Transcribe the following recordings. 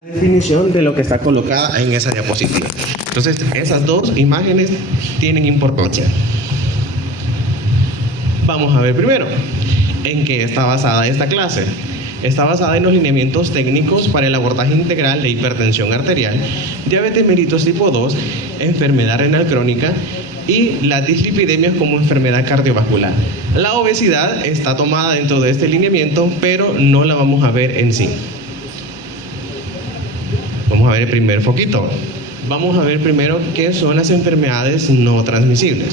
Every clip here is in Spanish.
Definición de lo que está colocada en esa diapositiva. Entonces, esas dos imágenes tienen importancia. Vamos a ver primero en qué está basada esta clase. Está basada en los lineamientos técnicos para el abordaje integral de hipertensión arterial, diabetes mellitus tipo 2, enfermedad renal crónica y las dislipidemias como enfermedad cardiovascular. La obesidad está tomada dentro de este lineamiento, pero no la vamos a ver en sí. Vamos a ver el primer foquito. Vamos a ver primero qué son las enfermedades no transmisibles.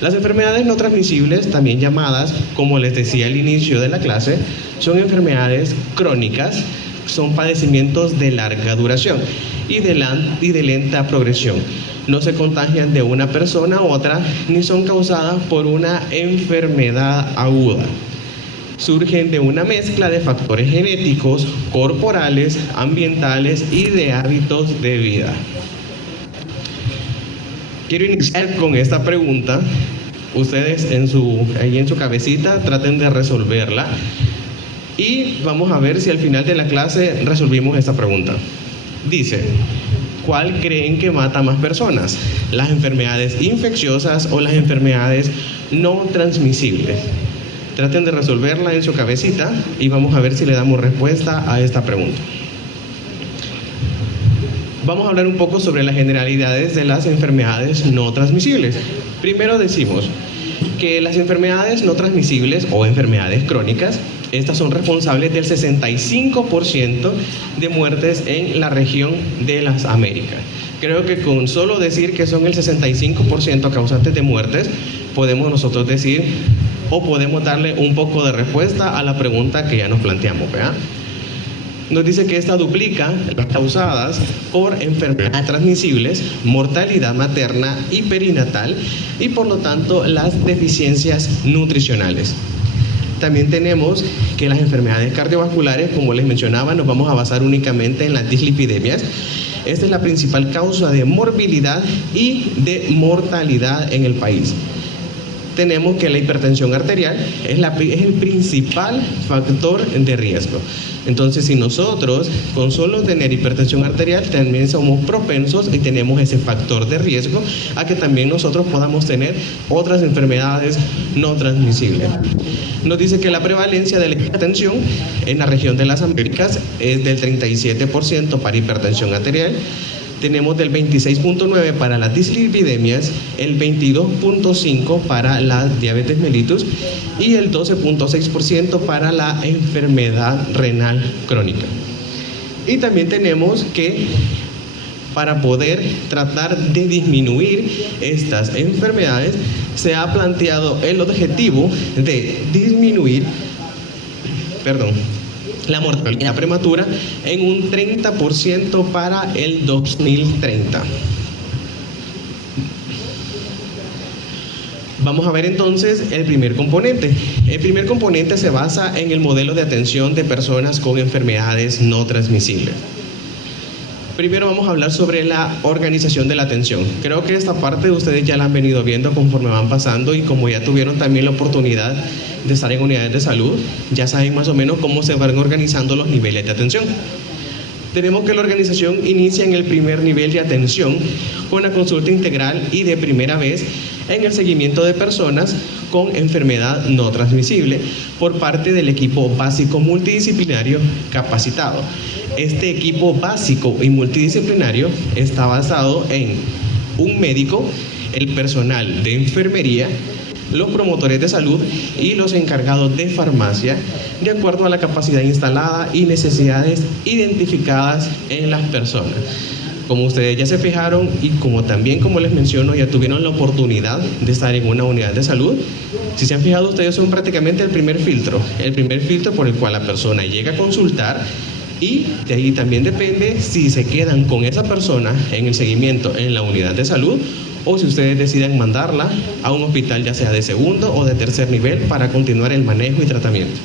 Las enfermedades no transmisibles, también llamadas, como les decía al inicio de la clase, son enfermedades crónicas, son padecimientos de larga duración y de lenta progresión. No se contagian de una persona a otra, ni son causadas por una enfermedad aguda. Surgen de una mezcla de factores genéticos, corporales, ambientales y de hábitos de vida. Quiero iniciar con esta pregunta. Ustedes ahí en su cabecita traten de resolverla y vamos a ver si al final de la clase resolvimos esta pregunta. Dice, ¿cuál creen que mata más personas? ¿Las enfermedades infecciosas o las enfermedades no transmisibles? Traten de resolverla en su cabecita y vamos a ver si le damos respuesta a esta pregunta. Vamos a hablar un poco sobre las generalidades de las enfermedades no transmisibles. Primero decimos que las enfermedades no transmisibles o enfermedades crónicas, estas son responsables del 65% de muertes en la región de las Américas. Creo que con solo decir que son el 65% causantes de muertes, podemos nosotros decir o podemos darle un poco de respuesta a la pregunta que ya nos planteamos, ¿verdad? Nos dice que esta duplica las causadas por enfermedades transmisibles, mortalidad materna y perinatal y por lo tanto las deficiencias nutricionales. También tenemos que las enfermedades cardiovasculares, como les mencionaba, nos vamos a basar únicamente en las dislipidemias. Esta es la principal causa de morbilidad y de mortalidad en el país. Tenemos que la hipertensión arterial es el principal factor de riesgo. Entonces, si nosotros con solo tener hipertensión arterial también somos propensos y tenemos ese factor de riesgo a que también nosotros podamos tener otras enfermedades no transmisibles. Nos dice que la prevalencia de la hipertensión en la región de las Américas es del 37% para hipertensión arterial. Tenemos del 26.9% para las dislipidemias, el 22.5% para la diabetes mellitus y el 12.6% para la enfermedad renal crónica. Y también tenemos que para poder tratar de disminuir estas enfermedades, se ha planteado el objetivo de disminuir, la mortalidad prematura en un 30% para el 2030. Vamos a ver entonces el primer componente. El primer componente se basa en el modelo de atención de personas con enfermedades no transmisibles. Primero vamos a hablar sobre la organización de la atención. Creo que esta parte ustedes ya la han venido viendo conforme van pasando y como ya tuvieron también la oportunidad de estar en unidades de salud, ya saben más o menos cómo se van organizando los niveles de atención. Tenemos que la organización inicia en el primer nivel de atención con la consulta integral y de primera vez en el seguimiento de personas con enfermedad no transmisible por parte del equipo básico multidisciplinario capacitado. Este equipo básico y multidisciplinario está basado en un médico, el personal de enfermería, los promotores de salud y los encargados de farmacia, de acuerdo a la capacidad instalada y necesidades identificadas en las personas. Como ustedes ya se fijaron y como les menciono, ya tuvieron la oportunidad de estar en una unidad de salud, si se han fijado ustedes son prácticamente el primer filtro por el cual la persona llega a consultar y de ahí también depende si se quedan con esa persona en el seguimiento en la unidad de salud o si ustedes deciden mandarla a un hospital ya sea de segundo o de tercer nivel para continuar el manejo y tratamiento.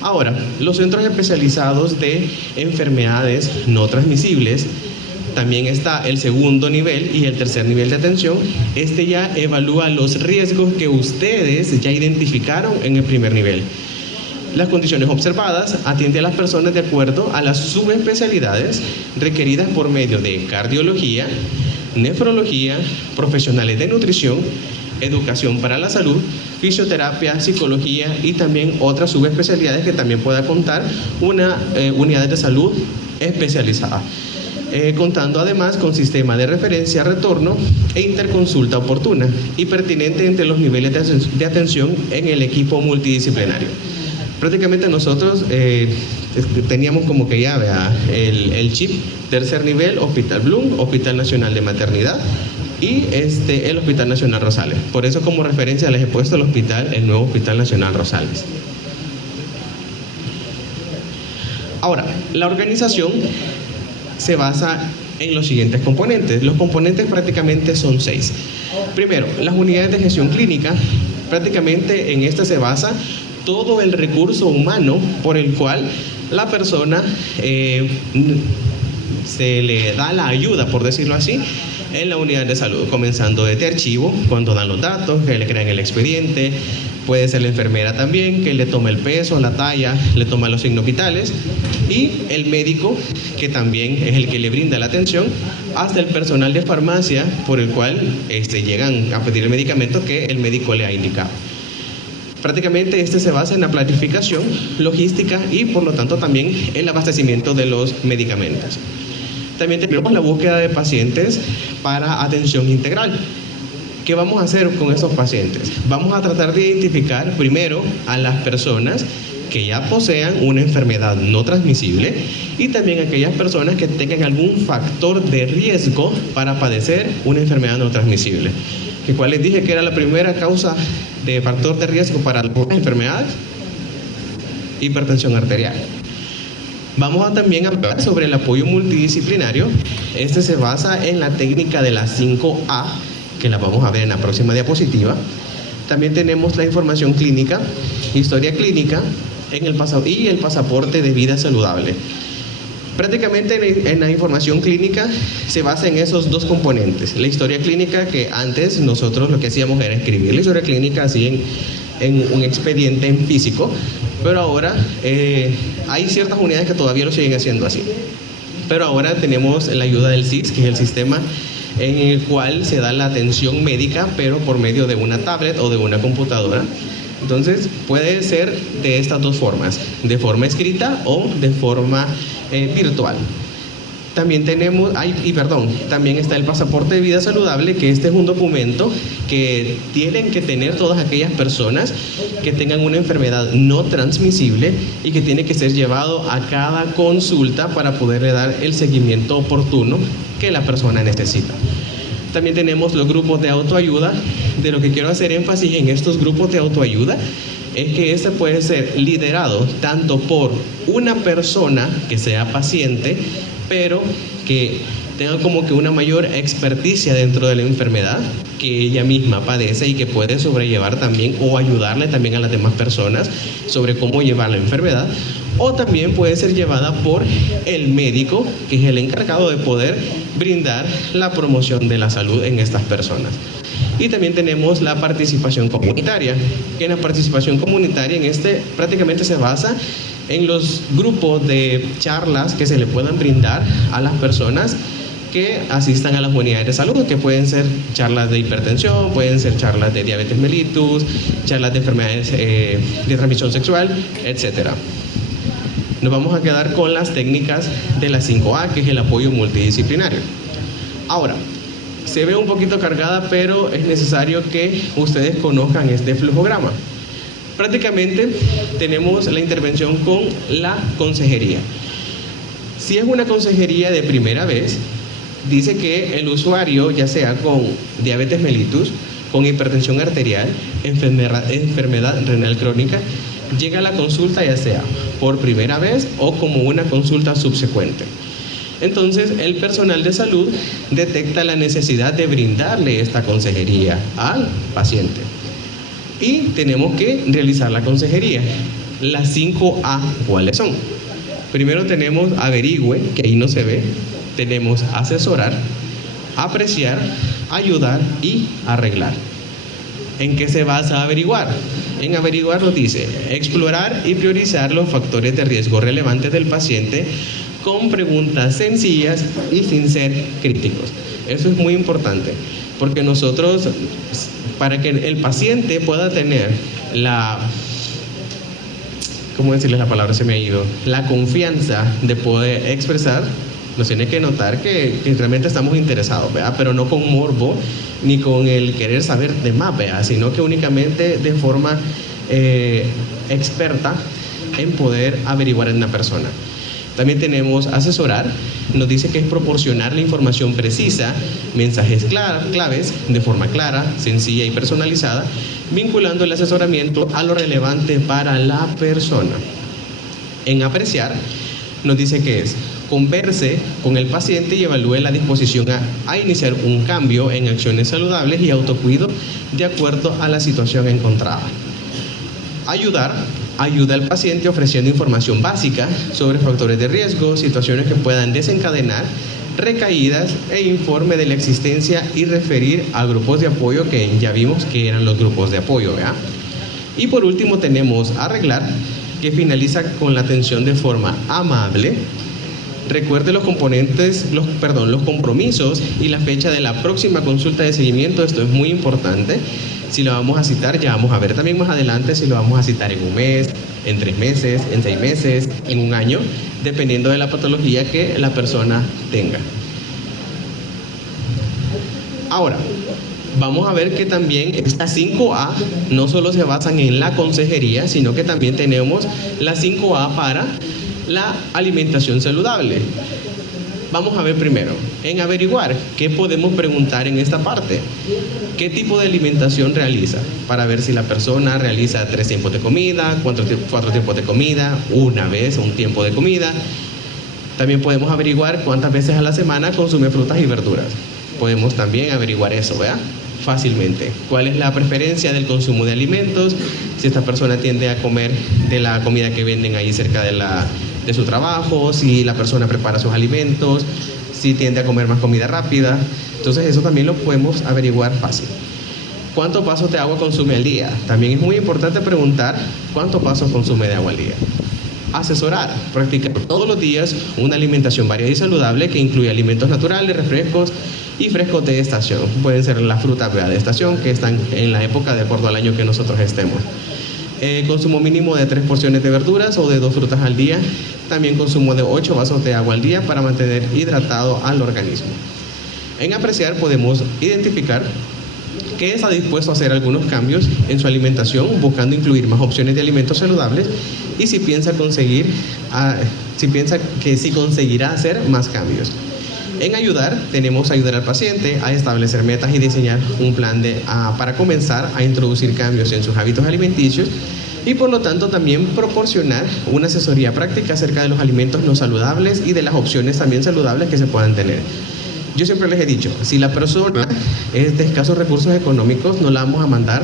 Ahora, los centros especializados de enfermedades no transmisibles, también está el segundo nivel y el tercer nivel de atención. Este ya evalúa los riesgos que ustedes ya identificaron en el primer nivel. Las condiciones observadas atiende a las personas de acuerdo a las subespecialidades requeridas por medio de cardiología, nefrología, profesionales de nutrición, educación para la salud, fisioterapia, psicología y también otras subespecialidades que también pueda contar una unidad de salud especializada. Contando además con sistema de referencia, retorno e interconsulta oportuna y pertinente entre los niveles de atención en el equipo multidisciplinario. Prácticamente nosotros teníamos como que ya el chip tercer nivel, Hospital Bloom, Hospital Nacional de Maternidad y el Hospital Nacional Rosales. Por eso como referencia les he puesto el nuevo Hospital Nacional Rosales. Ahora, la organización se basa en los siguientes componentes. Los componentes prácticamente son 6. Primero, las unidades de gestión clínica. Prácticamente en esta se basa todo el recurso humano por el cual la persona se le da la ayuda, por decirlo así, en la unidad de salud, comenzando desde archivo, cuando dan los datos, que le crean el expediente, puede ser la enfermera también, que le toma el peso, la talla, le toma los signos vitales, y el médico, que también es el que le brinda la atención, hasta el personal de farmacia, por el cual llegan a pedir el medicamento que el médico le ha indicado. Prácticamente se basa en la planificación, logística y por lo tanto también el abastecimiento de los medicamentos. También tenemos la búsqueda de pacientes para atención integral. ¿Qué vamos a hacer con esos pacientes? Vamos a tratar de identificar primero a las personas que ya posean una enfermedad no transmisible y también aquellas personas que tengan algún factor de riesgo para padecer una enfermedad no transmisible. ¿Cuál les dije que era la primera causa de factor de riesgo para las enfermedades? Hipertensión arterial. Vamos a también hablar sobre el apoyo multidisciplinario. Se basa en la técnica de las 5A, que la vamos a ver en la próxima diapositiva. También tenemos la información clínica, historia clínica y el pasaporte de vida saludable. Prácticamente en la información clínica se basa en esos dos componentes. La historia clínica, que antes nosotros lo que hacíamos era escribir la historia clínica así en un expediente en físico, pero ahora hay ciertas unidades que todavía lo siguen haciendo así. Pero ahora tenemos la ayuda del SIS, que es el sistema en el cual se da la atención médica, pero por medio de una tablet o de una computadora. Entonces puede ser de estas dos formas, de forma escrita o de forma virtual. También también está el pasaporte de vida saludable, que es un documento que tienen que tener todas aquellas personas que tengan una enfermedad no transmisible y que tiene que ser llevado a cada consulta para poderle dar el seguimiento oportuno que la persona necesita. También tenemos los grupos de autoayuda. De lo que quiero hacer énfasis en estos grupos de autoayuda es que puede ser liderado tanto por una persona que sea paciente, pero que tenga como que una mayor experticia dentro de la enfermedad que ella misma padece y que puede sobrellevar también o ayudarle también a las demás personas sobre cómo llevar la enfermedad, o también puede ser llevada por el médico, que es el encargado de poder brindar la promoción de la salud en estas personas. Y también tenemos la participación comunitaria, que en la participación comunitaria prácticamente se basa en los grupos de charlas que se le puedan brindar a las personas que asistan a las unidades de salud, que pueden ser charlas de hipertensión, pueden ser charlas de diabetes mellitus, charlas de enfermedades de transmisión sexual, etc. Nos vamos a quedar con las técnicas de la 5A, que es el apoyo multidisciplinario. Ahora, se ve un poquito cargada, pero es necesario que ustedes conozcan este flujograma. Prácticamente tenemos la intervención con la consejería. Si es una consejería de primera vez, dice que el usuario, ya sea con diabetes mellitus, con hipertensión arterial, enfermedad renal crónica, llega a la consulta ya sea por primera vez o como una consulta subsecuente. Entonces, el personal de salud detecta la necesidad de brindarle esta consejería al paciente. Y tenemos que realizar la consejería. Las 5A, ¿cuáles son? Primero tenemos averigüe, que ahí no se ve. Tenemos asesorar, apreciar, ayudar y arreglar. ¿En qué se basa averiguar? En averiguar nos dice, explorar y priorizar los factores de riesgo relevantes del paciente con preguntas sencillas y sin ser críticos. Eso es muy importante, porque nosotros, para que el paciente pueda tener ¿cómo decirles la palabra? Se me ha ido. La confianza de poder expresar, nos tiene que notar que realmente estamos interesados, ¿verdad? Pero no con morbo ni con el querer saber de más, ¿verdad? Sino que únicamente de forma experta en poder averiguar en una persona. También tenemos asesorar, nos dice que es proporcionar la información precisa, mensajes claves, de forma clara, sencilla y personalizada, vinculando el asesoramiento a lo relevante para la persona. En apreciar, nos dice que es converse con el paciente y evalúe la disposición a iniciar un cambio en acciones saludables y autocuido de acuerdo a la situación encontrada. Ayudar, ayuda al paciente ofreciendo información básica sobre factores de riesgo, situaciones que puedan desencadenar recaídas e informe de la existencia y referir a grupos de apoyo, que ya vimos que eran los grupos de apoyo, ¿verdad? Y por último tenemos arreglar, que finaliza con la atención de forma amable. Recuerde los compromisos y la fecha de la próxima consulta de seguimiento. Esto es muy importante. Si lo vamos a citar, ya vamos a ver también más adelante si lo vamos a citar en un mes, en 3 meses, en 6 meses, en un año, dependiendo de la patología que la persona tenga. Ahora, vamos a ver que también estas 5A no solo se basan en la consejería, sino que también tenemos las 5A para la alimentación saludable. Vamos a ver primero, en averiguar, ¿qué podemos preguntar en esta parte? ¿Qué tipo de alimentación realiza? Para ver si la persona realiza 3 tiempos de comida, 4 tiempos de comida, una vez, un tiempo de comida. También podemos averiguar cuántas veces a la semana consume frutas y verduras. Podemos también averiguar eso, ¿verdad? Fácilmente. ¿Cuál es la preferencia del consumo de alimentos? Si esta persona tiende a comer de la comida que venden ahí cerca de su trabajo, si la persona prepara sus alimentos, si tiende a comer más comida rápida. Entonces eso también lo podemos averiguar fácil. ¿Cuántos vasos de agua consume al día? También es muy importante preguntar cuántos vasos consume de agua al día. Asesorar, practicar todos los días una alimentación variada y saludable que incluye alimentos naturales, refrescos y frescos de estación. Pueden ser las frutas de estación que están en la época de acuerdo al año que nosotros estemos. Consumo mínimo de 3 porciones de verduras o de 2 frutas al día. También consumo de 8 vasos de agua al día para mantener hidratado al organismo. En apreciar podemos identificar que está dispuesto a hacer algunos cambios en su alimentación, buscando incluir más opciones de alimentos saludables, y si piensa que sí conseguirá hacer más cambios. En ayudar, tenemos ayudar al paciente a establecer metas y diseñar un plan para comenzar a introducir cambios en sus hábitos alimenticios, y por lo tanto también proporcionar una asesoría práctica acerca de los alimentos no saludables y de las opciones también saludables que se puedan tener. Yo siempre les he dicho, si la persona es de escasos recursos económicos, no la vamos a mandar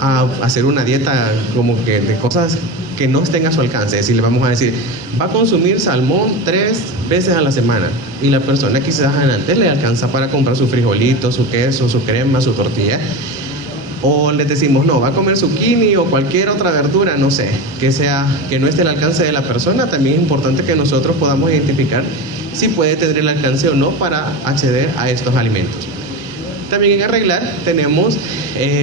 a hacer una dieta como que de cosas que no estén a su alcance. Si le vamos a decir, va a consumir salmón 3 veces a la semana, y la persona quizás antes le alcanza para comprar su frijolito, su queso, su crema, su tortilla, o les decimos, no, va a comer zucchini o cualquier otra verdura, no sé, que no esté al alcance de la persona. También es importante que nosotros podamos identificar si puede tener el alcance o no para acceder a estos alimentos. También en arreglar tenemos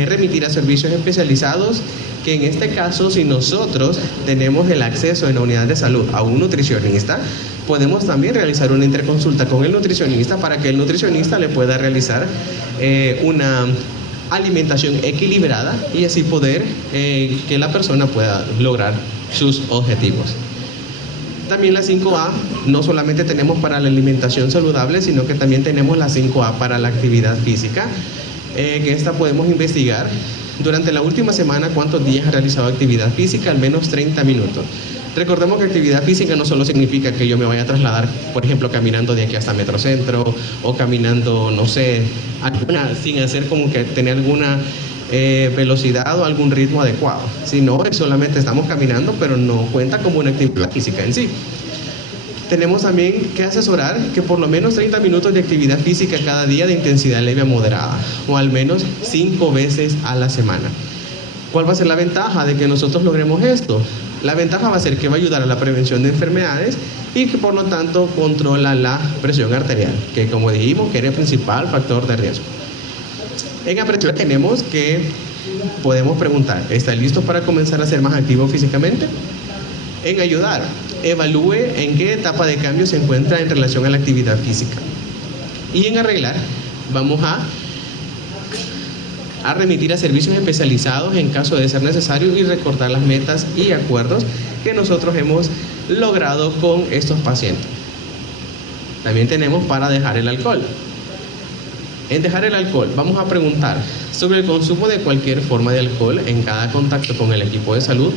remitir a servicios especializados, que en este caso, si nosotros tenemos el acceso en la unidad de salud a un nutricionista, podemos también realizar una interconsulta con el nutricionista para que el nutricionista le pueda realizar una alimentación equilibrada y así poder que la persona pueda lograr sus objetivos. También la 5A, no solamente tenemos para la alimentación saludable, sino que también tenemos la 5A para la actividad física. Que esta podemos investigar durante la última semana cuántos días ha realizado actividad física, al menos 30 minutos. Recordemos que actividad física no solo significa que yo me vaya a trasladar, por ejemplo, caminando de aquí hasta Metrocentro, o caminando, no sé, sin hacer como que tener alguna velocidad o algún ritmo adecuado, sino solamente estamos caminando, pero no cuenta como una actividad física en sí. Tenemos también que asesorar que por lo menos 30 minutos de actividad física cada día de intensidad leve a moderada, o al menos 5 veces a la semana. ¿Cuál va a ser la ventaja de que nosotros logremos esto? La ventaja va a ser que va a ayudar a la prevención de enfermedades y que por lo tanto controla la presión arterial, que como dijimos que era el principal factor de riesgo. En apreciación tenemos que podemos preguntar, ¿está listo para comenzar a ser más activo físicamente? En ayudar, evalúe en qué etapa de cambio se encuentra en relación a la actividad física. Y en arreglar, vamos a remitir a servicios especializados en caso de ser necesario y recordar las metas y acuerdos que nosotros hemos logrado con estos pacientes. También tenemos para dejar el alcohol. En dejar el alcohol, vamos a preguntar sobre el consumo de cualquier forma de alcohol en cada contacto con el equipo de salud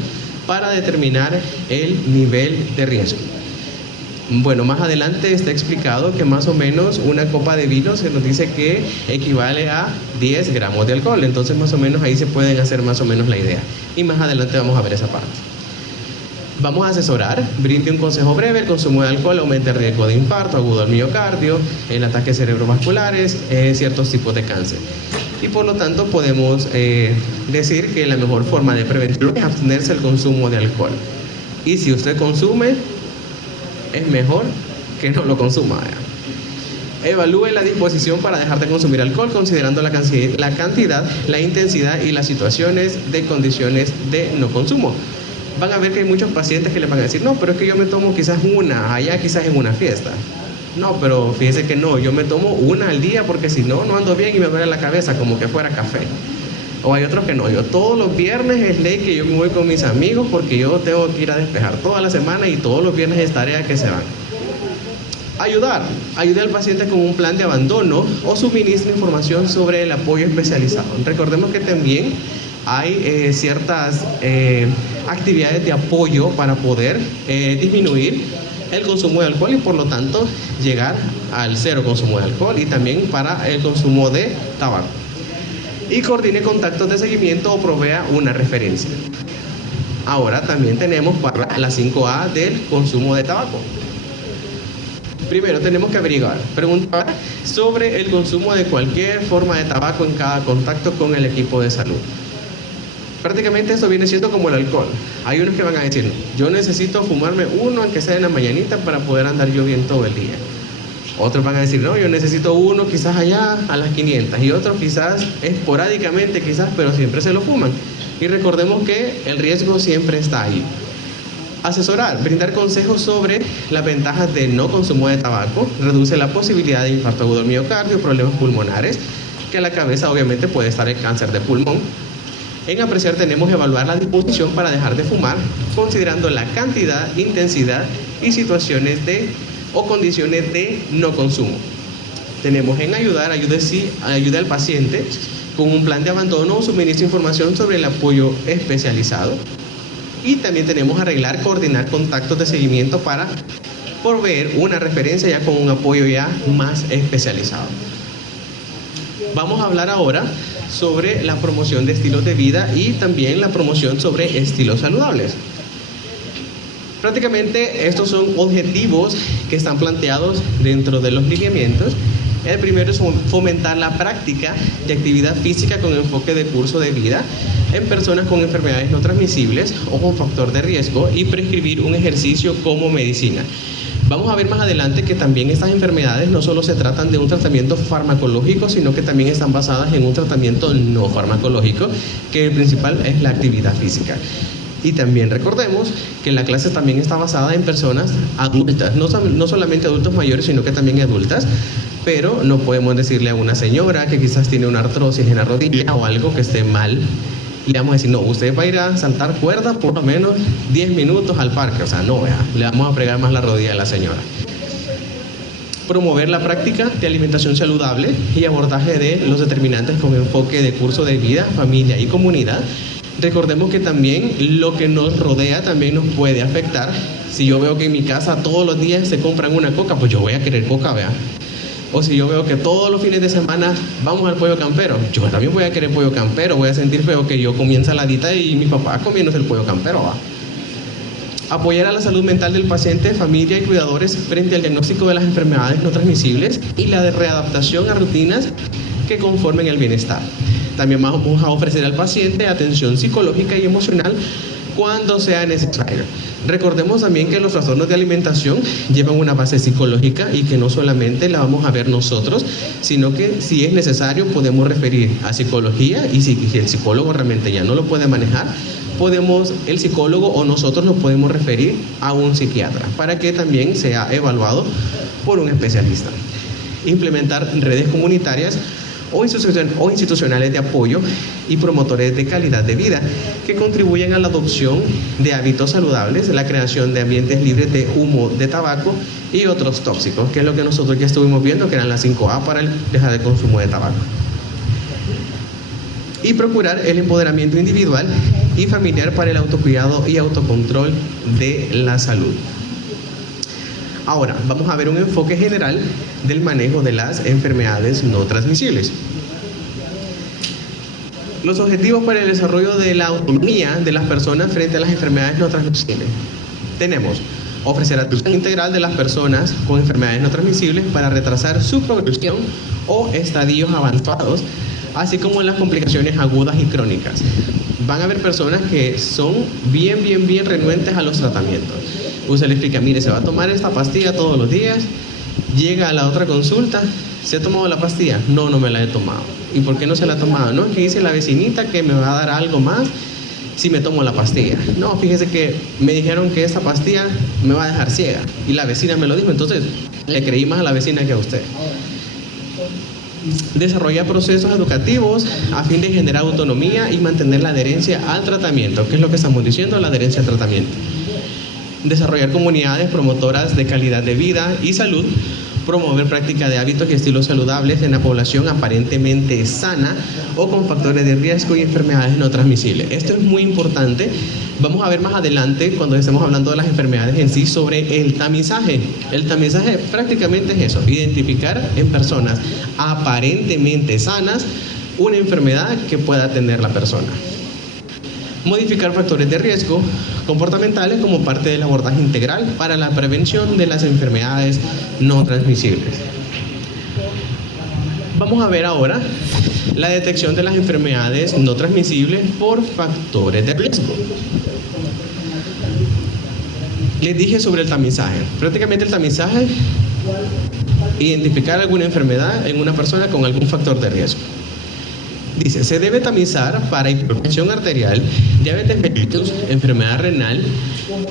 para determinar el nivel de riesgo. Bueno, más adelante está explicado que más o menos una copa de vino se nos dice que equivale a 10 gramos de alcohol. Entonces más o menos ahí se pueden hacer más o menos la idea. Y más adelante vamos a ver esa parte. Vamos a asesorar, brinde un consejo breve: el consumo de alcohol aumenta el riesgo de infarto agudo al miocardio, el ataque cerebrovasculares, ciertos tipos de cáncer. Y por lo tanto podemos decir que la mejor forma de prevención es abstenerse del consumo de alcohol. Y si usted consume, es mejor que no lo consuma. Evalúe la disposición para dejar de consumir alcohol considerando la cantidad, la intensidad y las situaciones de condiciones de no consumo. Van a ver que hay muchos pacientes que les van a decir, no, pero es que yo me tomo quizás una, allá quizás en una fiesta. No, pero fíjese que no, yo me tomo una al día porque si no, no ando bien y me duele la cabeza como que fuera café. O hay otros que no, yo todos los viernes es ley que yo me voy con mis amigos porque yo tengo que ir a despejar toda la semana y todos los viernes es tarea que se van. Ayudar, ayude al paciente con un plan de abandono o suministre información sobre el apoyo especializado. Recordemos que también hay ciertas actividades de apoyo para poder disminuir el consumo de alcohol y por lo tanto llegar al cero consumo de alcohol, y también para el consumo de tabaco. Y coordine contactos de seguimiento o provea una referencia. Ahora también tenemos para la 5A del consumo de tabaco. Primero tenemos que averiguar, preguntar sobre el consumo de cualquier forma de tabaco en cada contacto con el equipo de salud. Prácticamente esto viene siendo como el alcohol. Hay unos que van a decir, yo necesito fumarme uno aunque sea en la mañanita para poder andar yo bien todo el día. Otros van a decir, no, yo necesito uno quizás allá a las 500, y otros quizás esporádicamente quizás, pero siempre se lo fuman. Y recordemos que el riesgo siempre está ahí. Asesorar, brindar consejos sobre las ventajas del no consumo de tabaco, reduce la posibilidad de infarto agudo al miocardio, problemas pulmonares, que a la cabeza obviamente puede estar el cáncer de pulmón. En apreciar tenemos que evaluar la disposición para dejar de fumar, considerando la cantidad, intensidad y situaciones o condiciones de no consumo. Tenemos en ayudar, ayude al paciente con un plan de abandono o suministra información sobre el apoyo especializado. Y también tenemos arreglar, coordinar contactos de seguimiento para proveer una referencia ya con un apoyo ya más especializado. Vamos a hablar ahora sobre la promoción de estilos de vida y también la promoción sobre estilos saludables. Prácticamente estos son objetivos que están planteados dentro de los lineamientos. El primero es fomentar la práctica de actividad física con enfoque de curso de vida en personas con enfermedades no transmisibles o con factor de riesgo y prescribir un ejercicio como medicina. Vamos a ver más adelante que también estas enfermedades no solo se tratan de un tratamiento farmacológico, sino que también están basadas en un tratamiento no farmacológico, que el principal es la actividad física. Y también recordemos que la clase también está basada en personas adultas, no solamente adultos mayores, sino que también adultas, pero no podemos decirle a una señora que quizás tiene una artrosis en la rodilla o algo que esté mal, y le vamos a decir, no, usted va a ir a saltar cuerda por lo menos 10 minutos al parque. O sea, no, le vamos a fregar más la rodilla a la señora. Promover la práctica de alimentación saludable y abordaje de los determinantes con enfoque de curso de vida, familia y comunidad. Recordemos que también lo que nos rodea también nos puede afectar. Si yo veo que en mi casa todos los días se compran una coca, pues yo voy a querer coca, vea. O si yo veo que todos los fines de semana vamos al pollo campero, yo también voy a querer pollo campero. Voy a sentir feo que yo comí ensaladita y mi papá comiéndose el pollo campero, va. Apoyar a la salud mental del paciente, familia y cuidadores frente al diagnóstico de las enfermedades no transmisibles y la de readaptación a rutinas que conformen el bienestar. También vamos a ofrecer al paciente atención psicológica y emocional cuando sea necesario. Recordemos también que los trastornos de alimentación llevan una base psicológica y que no solamente la vamos a ver nosotros, sino que si es necesario podemos referir a psicología, y si el psicólogo realmente ya no lo puede manejar, el psicólogo o nosotros nos podemos referir a un psiquiatra para que también sea evaluado por un especialista. Implementar redes comunitarias o institucionales de apoyo y promotores de calidad de vida que contribuyen a la adopción de hábitos saludables, la creación de ambientes libres de humo de tabaco y otros tóxicos, que es lo que nosotros ya estuvimos viendo, que eran las 5A para el dejar el consumo de tabaco. Y procurar el empoderamiento individual y familiar para el autocuidado y autocontrol de la salud. Ahora, vamos a ver un enfoque general del manejo de las enfermedades no transmisibles. Los objetivos para el desarrollo de la autonomía de las personas frente a las enfermedades no transmisibles. Tenemos ofrecer atención integral de las personas con enfermedades no transmisibles para retrasar su progresión o estadios avanzados, así como las complicaciones agudas y crónicas. Van a haber personas que son bien renuentes a los tratamientos. Usted le explica, mire, se va a tomar esta pastilla todos los días, llega a la otra consulta, ¿se ha tomado la pastilla? No, no me la he tomado. ¿Y por qué no se la ha tomado? No, es que dice la vecinita que me va a dar algo más si me tomo la pastilla. No, fíjese que me dijeron que esta pastilla me va a dejar ciega y la vecina me lo dijo, entonces le creí más a la vecina que a usted. Desarrollar procesos educativos a fin de generar autonomía y mantener la adherencia al tratamiento. ¿Qué es lo que estamos diciendo? La adherencia al tratamiento. Desarrollar comunidades promotoras de calidad de vida y salud. Promover práctica de hábitos y estilos saludables en la población aparentemente sana o con factores de riesgo y enfermedades no transmisibles. Esto es muy importante. Vamos a ver más adelante, cuando estemos hablando de las enfermedades en sí, sobre el tamizaje. El tamizaje prácticamente es eso, identificar en personas aparentemente sanas una enfermedad que pueda tener la persona. Modificar factores de riesgo comportamentales como parte del abordaje integral para la prevención de las enfermedades no transmisibles. Vamos a ver ahora la detección de las enfermedades no transmisibles por factores de riesgo. Les dije sobre el tamizaje. Prácticamente el tamizaje, identificar alguna enfermedad en una persona con algún factor de riesgo. Dice, se debe tamizar para hipertensión arterial, diabetes mellitus, enfermedad renal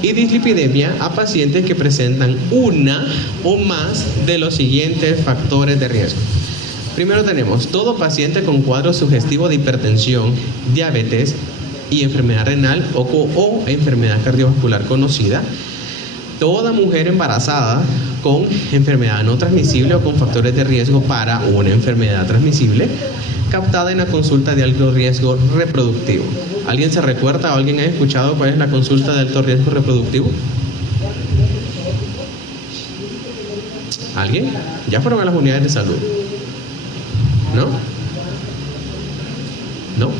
y dislipidemia a pacientes que presentan una o más de los siguientes factores de riesgo. Primero tenemos todo paciente con cuadro sugestivo de hipertensión, diabetes y enfermedad renal o enfermedad cardiovascular conocida. Toda mujer embarazada con enfermedad no transmisible o con factores de riesgo para una enfermedad transmisible captada en la consulta de alto riesgo reproductivo. ¿Alguien se recuerda o alguien ha escuchado cuál es la consulta de alto riesgo reproductivo? ¿Alguien? ¿Ya fueron a las unidades de salud? ¿No? ¿No?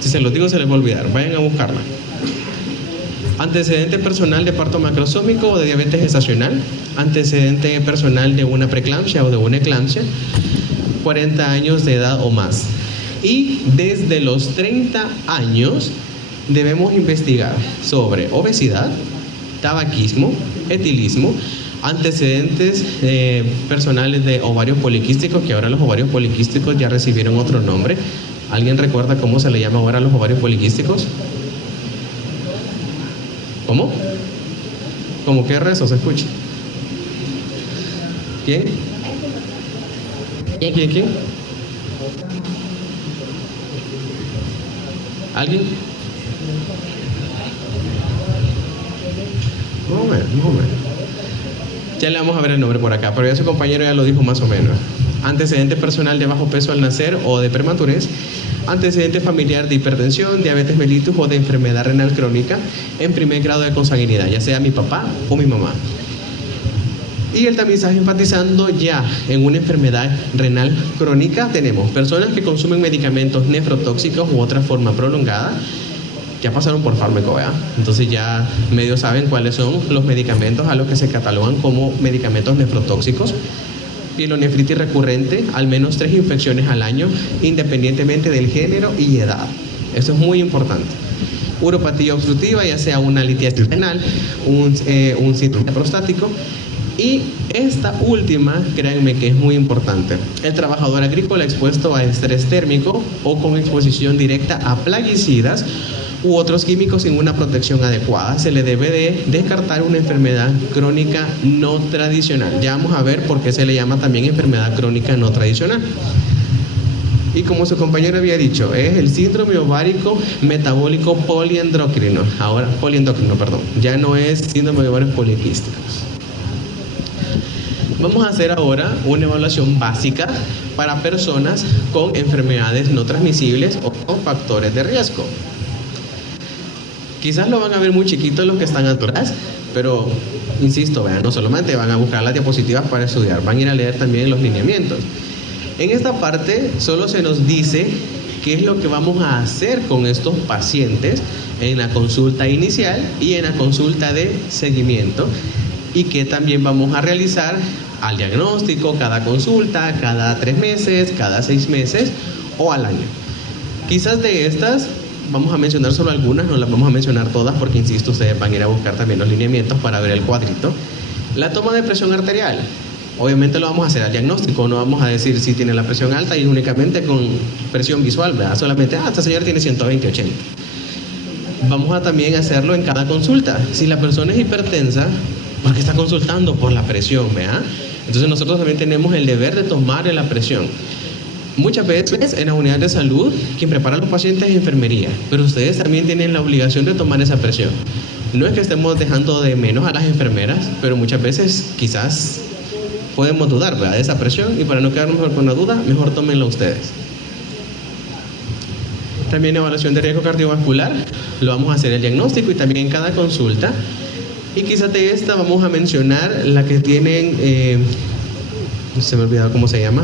Si se los digo se les va a olvidar, vayan a buscarla. Antecedente personal de parto macrosómico o de diabetes gestacional, antecedente personal de una preeclampsia o de una eclampsia, 40 años de edad o más. Y desde los 30 años debemos investigar sobre obesidad, tabaquismo, etilismo, antecedentes personales de ovarios poliquísticos, que ahora los ovarios poliquísticos ya recibieron otro nombre. ¿Alguien recuerda cómo se le llama ahora a los ovarios poliquísticos? ¿Cómo? ¿Cómo qué rezo se escucha? ¿Quién? ¿Quién? ¿Alguien? No, hombre. Ya le vamos a ver el nombre por acá, pero ya su compañero ya lo dijo más o menos. Antecedente personal de bajo peso al nacer o de prematurez, antecedente familiar de hipertensión, diabetes mellitus o de enfermedad renal crónica en primer grado de consanguinidad, ya sea mi papá o mi mamá. Y el tamizaje enfatizando ya en una enfermedad renal crónica, tenemos personas que consumen medicamentos nefrotóxicos u otra forma prolongada, ya pasaron por fármaco, ¿verdad? Entonces ya medio saben cuáles son los medicamentos a los que se catalogan como medicamentos nefrotóxicos. pielonefritis recurrente, al menos 3 infecciones al año, independientemente del género y edad. Eso es muy importante. Uropatía obstructiva, ya sea una litiasis renal, un síndrome prostático. Y esta última, créanme que es muy importante. El trabajador agrícola expuesto a estrés térmico o con exposición directa a plaguicidas u otros químicos sin una protección adecuada, se le debe de descartar una enfermedad crónica no tradicional. Ya vamos a ver por qué se le llama también enfermedad crónica no tradicional. Y como su compañero había dicho, es el síndrome ovárico metabólico poliendocrino. Ahora, ya no es síndrome de ovarios poliquísticos. Vamos a hacer ahora una evaluación básica para personas con enfermedades no transmisibles o con factores de riesgo. Quizás lo van a ver muy chiquito los que están atrás, pero insisto, vean, no solamente van a buscar las diapositivas para estudiar, van a ir a leer también los lineamientos. En esta parte solo se nos dice qué es lo que vamos a hacer con estos pacientes en la consulta inicial y en la consulta de seguimiento, y que también vamos a realizar al diagnóstico, cada consulta, cada 3 meses, cada 6 meses o al año. Quizás de estas vamos a mencionar solo algunas, no las vamos a mencionar todas porque, insisto, ustedes van a ir a buscar también los lineamientos para ver el cuadrito. La toma de presión arterial, obviamente lo vamos a hacer al diagnóstico, no vamos a decir si tiene la presión alta y únicamente con presión visual, ¿verdad? Solamente, esta señora tiene 120/80. Vamos a también hacerlo en cada consulta. Si la persona es hipertensa, ¿por qué está consultando? Por la presión, ¿verdad? Entonces nosotros también tenemos el deber de tomarle la presión. Muchas veces en la unidad de salud, quien prepara a los pacientes es enfermería, pero ustedes también tienen la obligación de tomar esa presión. No es que estemos dejando de menos a las enfermeras, pero muchas veces quizás podemos dudar, ¿verdad?, de esa presión, y para no quedarnos con la duda, mejor tómenla ustedes. También evaluación de riesgo cardiovascular, lo vamos a hacer el diagnóstico y también en cada consulta. Y quizás de esta vamos a mencionar la que tienen, se me ha olvidado cómo se llama,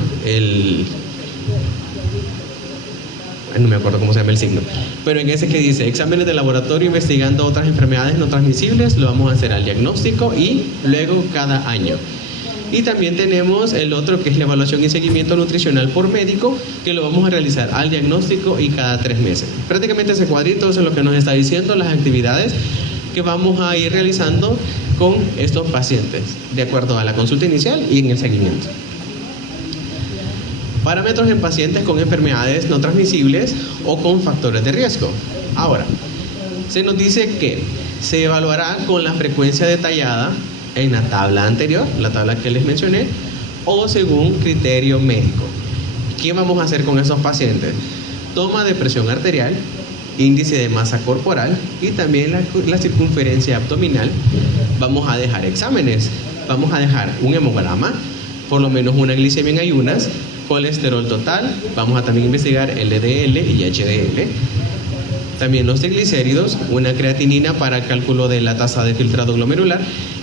no me acuerdo cómo se llama el signo, pero en ese que dice exámenes de laboratorio investigando otras enfermedades no transmisibles, lo vamos a hacer al diagnóstico y luego cada año. Y también tenemos el otro, que es la evaluación y seguimiento nutricional por médico, que lo vamos a realizar al diagnóstico y cada 3 meses. Prácticamente ese cuadrito es lo que nos está diciendo las actividades que vamos a ir realizando con estos pacientes, de acuerdo a la consulta inicial y en el seguimiento. Parámetros en pacientes con enfermedades no transmisibles o con factores de riesgo. Ahora, se nos dice que se evaluará con la frecuencia detallada en la tabla anterior, la tabla que les mencioné, o según criterio médico. ¿Qué vamos a hacer con esos pacientes? Toma de presión arterial, índice de masa corporal y también la circunferencia abdominal. Vamos a dejar exámenes, vamos a dejar un hemograma, por lo menos una glicemia en ayunas, colesterol total, vamos a también investigar LDL y HDL, también los triglicéridos, una creatinina para el cálculo de la tasa de filtrado glomerular,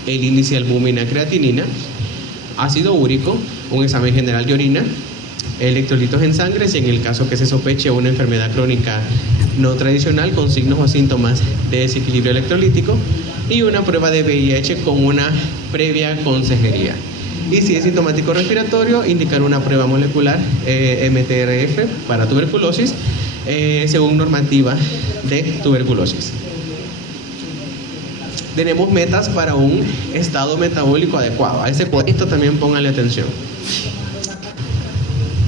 el índice de albúmina creatinina, ácido úrico, un examen general de orina, electrolitos en sangre, si en el caso que se sospeche una enfermedad crónica no tradicional con signos o síntomas de desequilibrio electrolítico, y una prueba de VIH con una previa consejería. Y si es sintomático respiratorio, indicar una prueba molecular MTRF para tuberculosis según normativa de tuberculosis. Tenemos metas para un estado metabólico adecuado. A ese cuadrito también pónganle atención.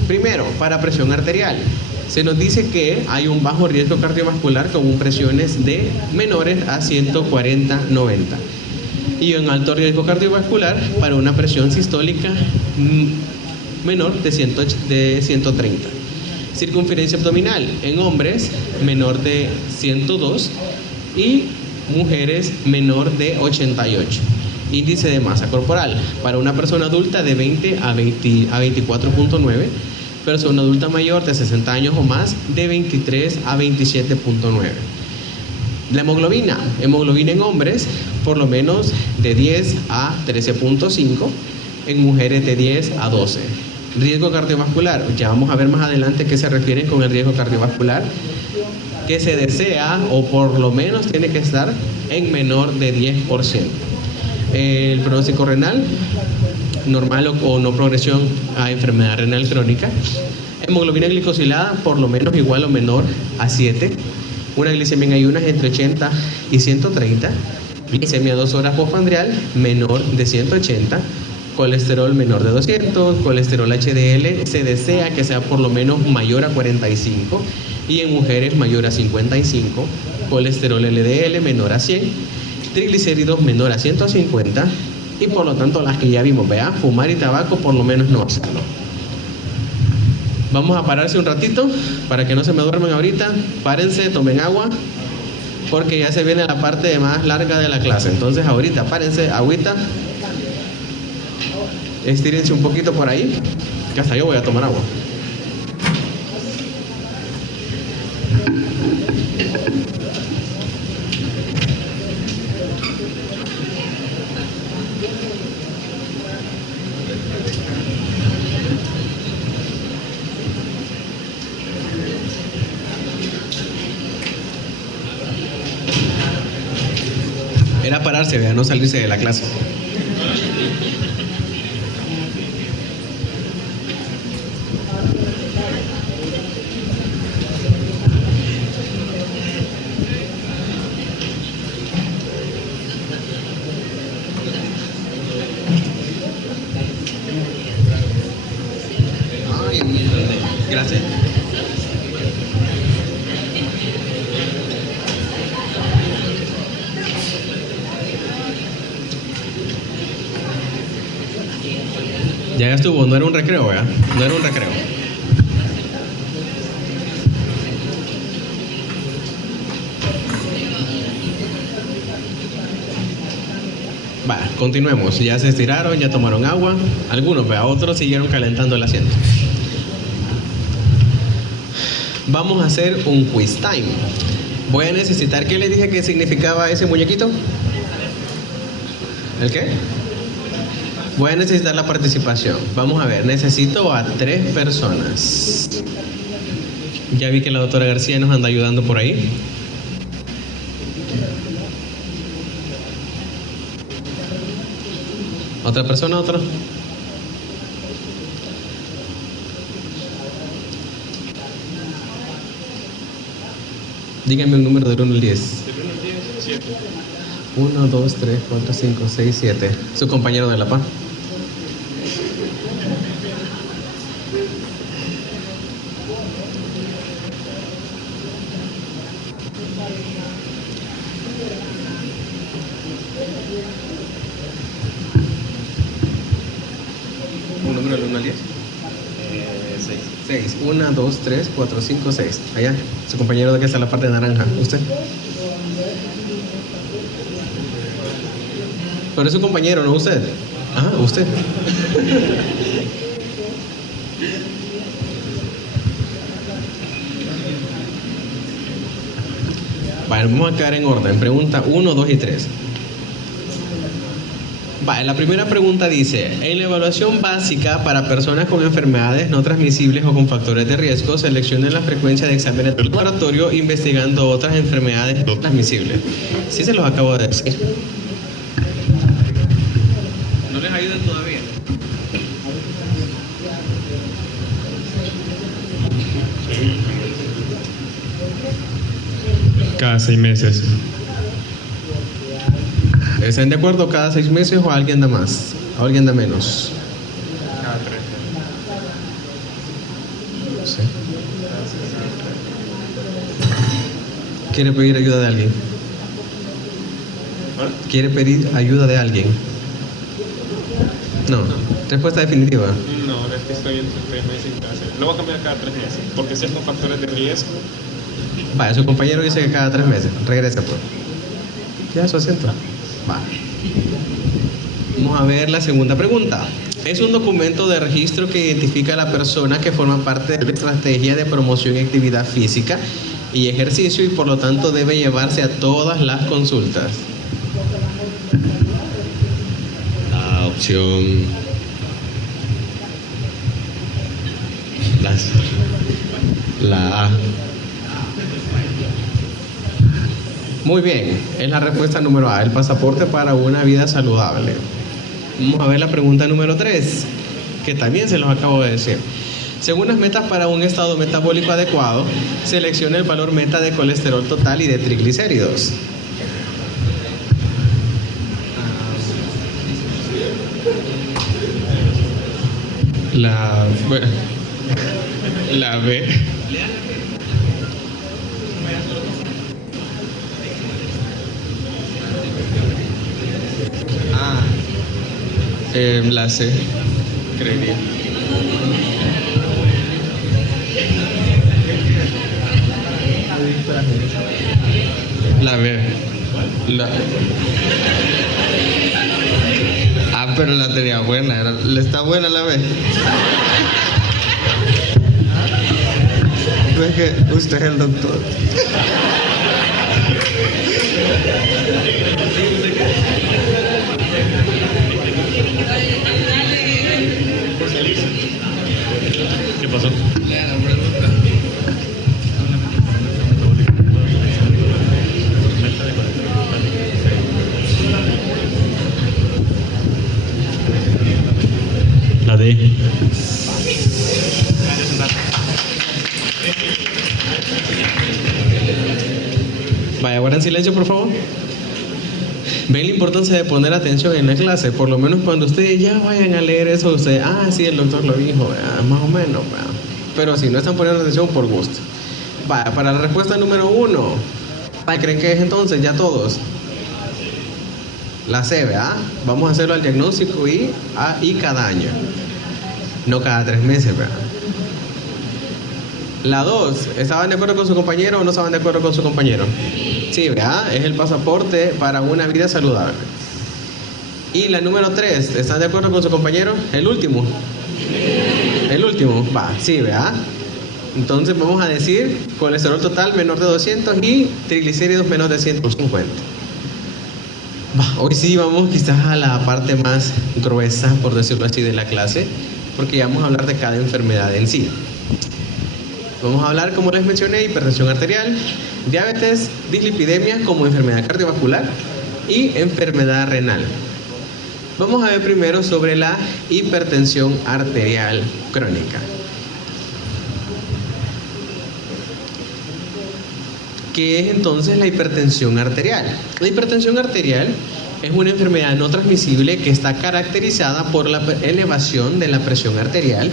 Primero, para presión arterial. Se nos dice que hay un bajo riesgo cardiovascular con presiones de menores a 140/90. Y un alto riesgo cardiovascular para una presión sistólica menor de 130. Circunferencia abdominal en hombres menor de 102 y mujeres menor de 88. Índice de masa corporal para una persona adulta de 20 a 24.9, persona adulta mayor de 60 años o más de 23 a 27.9. La hemoglobina en hombres por lo menos de 10 a 13.5, en mujeres de 10 a 12. Riesgo cardiovascular, ya vamos a ver más adelante qué se refiere con el riesgo cardiovascular, que se desea o por lo menos tiene que estar en menor de 10%. El pronóstico renal, normal o no progresión a enfermedad renal crónica. Hemoglobina glicosilada por lo menos igual o menor a 7. Una glicemia en ayunas entre 80 y 130. Glicemia 2 horas postprandial menor de 180. Colesterol menor de 200. Colesterol HDL se desea que sea por lo menos mayor a 45 y en mujeres mayor a 55. Colesterol LDL menor a 100. Triglicéridos menor a 150. Y por lo tanto las que ya vimos, vean, fumar y tabaco por lo menos no hacerlo. Vamos a pararse un ratito para que no se me duerman ahorita. Párense, tomen agua, porque ya se viene la parte más larga de la clase. Entonces ahorita párense, agüita, estírense un poquito por ahí, que hasta yo voy a tomar agua. Era pararse, vea, no salirse de la clase. Gracias. Ya estuvo, no era un recreo, ¿verdad? No era un recreo. Va, continuemos. Ya se estiraron, ya tomaron agua. Algunos, vea, otros siguieron calentando el asiento. Vamos a hacer un quiz time. Voy a necesitar, ¿qué les dije que significaba ese muñequito? ¿El qué? Voy a necesitar la participación. Vamos a ver, necesito a 3 personas. Ya vi que la doctora García nos anda ayudando por ahí. ¿Otra persona? ¿Otra? Díganme un número del 1 al 10. Del 1 al 10, 7. 1, 2, 3, 4, 5, 6, 7. Su compañero de la paz. ¿Un número del 1 al 10? 6. 6. 1, 2, 3, 4, 5, 6. Allá. Su compañero de que está en la parte naranja. ¿Usted? Pero es su compañero, no usted. Ah, usted. Vale, vamos a quedar en orden. Pregunta 1, 2 y 3. Vale, la primera pregunta dice: en la evaluación básica para personas con enfermedades no transmisibles o con factores de riesgo, seleccionen la frecuencia de exámenes de laboratorio investigando otras enfermedades no transmisibles. Sí, se los acabo de decir. ¿No les ayudan todavía? Cada 6 meses. ¿Están de acuerdo cada 6 meses o alguien da más? ¿O alguien da menos? Cada 3. Sí. ¿Quiere pedir ayuda de alguien? ¿Quiere pedir ayuda de alguien? No. Respuesta definitiva. No, es que estoy entre 3 meses y cada 6. Lo voy a cambiar cada 3 meses. Porque si es con factores de riesgo. Vaya, su compañero dice que cada 3 meses. Regresa, pues. Ya, su asiento. Va. Vamos a ver la segunda pregunta. Es un documento de registro que identifica a la persona que forma parte de la estrategia de promoción y actividad física y ejercicio y por lo tanto debe llevarse a todas las consultas. La opción... La A. Muy bien, es la respuesta número A, el pasaporte para una vida saludable. Vamos a ver la pregunta número 3, que también se los acabo de decir. Según las metas para un estado metabólico adecuado, seleccione el valor meta de colesterol total y de triglicéridos. La B. La C, creería. La B. Pero la tenía buena, está buena la B. Es que usted es el doctor. ¿Qué pasó? La D. Vaya, guarden silencio, por favor. Ven la importancia de poner atención en la clase. Por lo menos cuando ustedes ya vayan a leer eso, ustedes, sí, el doctor lo dijo, más o menos. Pero si no están poniendo atención, por gusto. Vaya, para la respuesta número 1, ¿creen que es entonces ya todos? La C, ¿verdad? Vamos a hacerlo al diagnóstico y cada año. No cada 3 meses, ¿verdad? La 2, ¿estaban de acuerdo con su compañero o no estaban de acuerdo con su compañero? Sí, ¿verdad? Es el pasaporte para una vida saludable. Y la número 3, ¿están de acuerdo con su compañero? El último. El último, sí, ¿verdad? Entonces vamos a decir colesterol total menor de 200 y triglicéridos menor de 150. Hoy sí vamos quizás a la parte más gruesa, por decirlo así, de la clase, porque ya vamos a hablar de cada enfermedad en sí. Vamos a hablar, como les mencioné, hipertensión arterial, diabetes, dislipidemia como enfermedad cardiovascular y enfermedad renal. Vamos a ver primero sobre la hipertensión arterial crónica. ¿Qué es entonces la hipertensión arterial? La hipertensión arterial es una enfermedad no transmisible que está caracterizada por la elevación de la presión arterial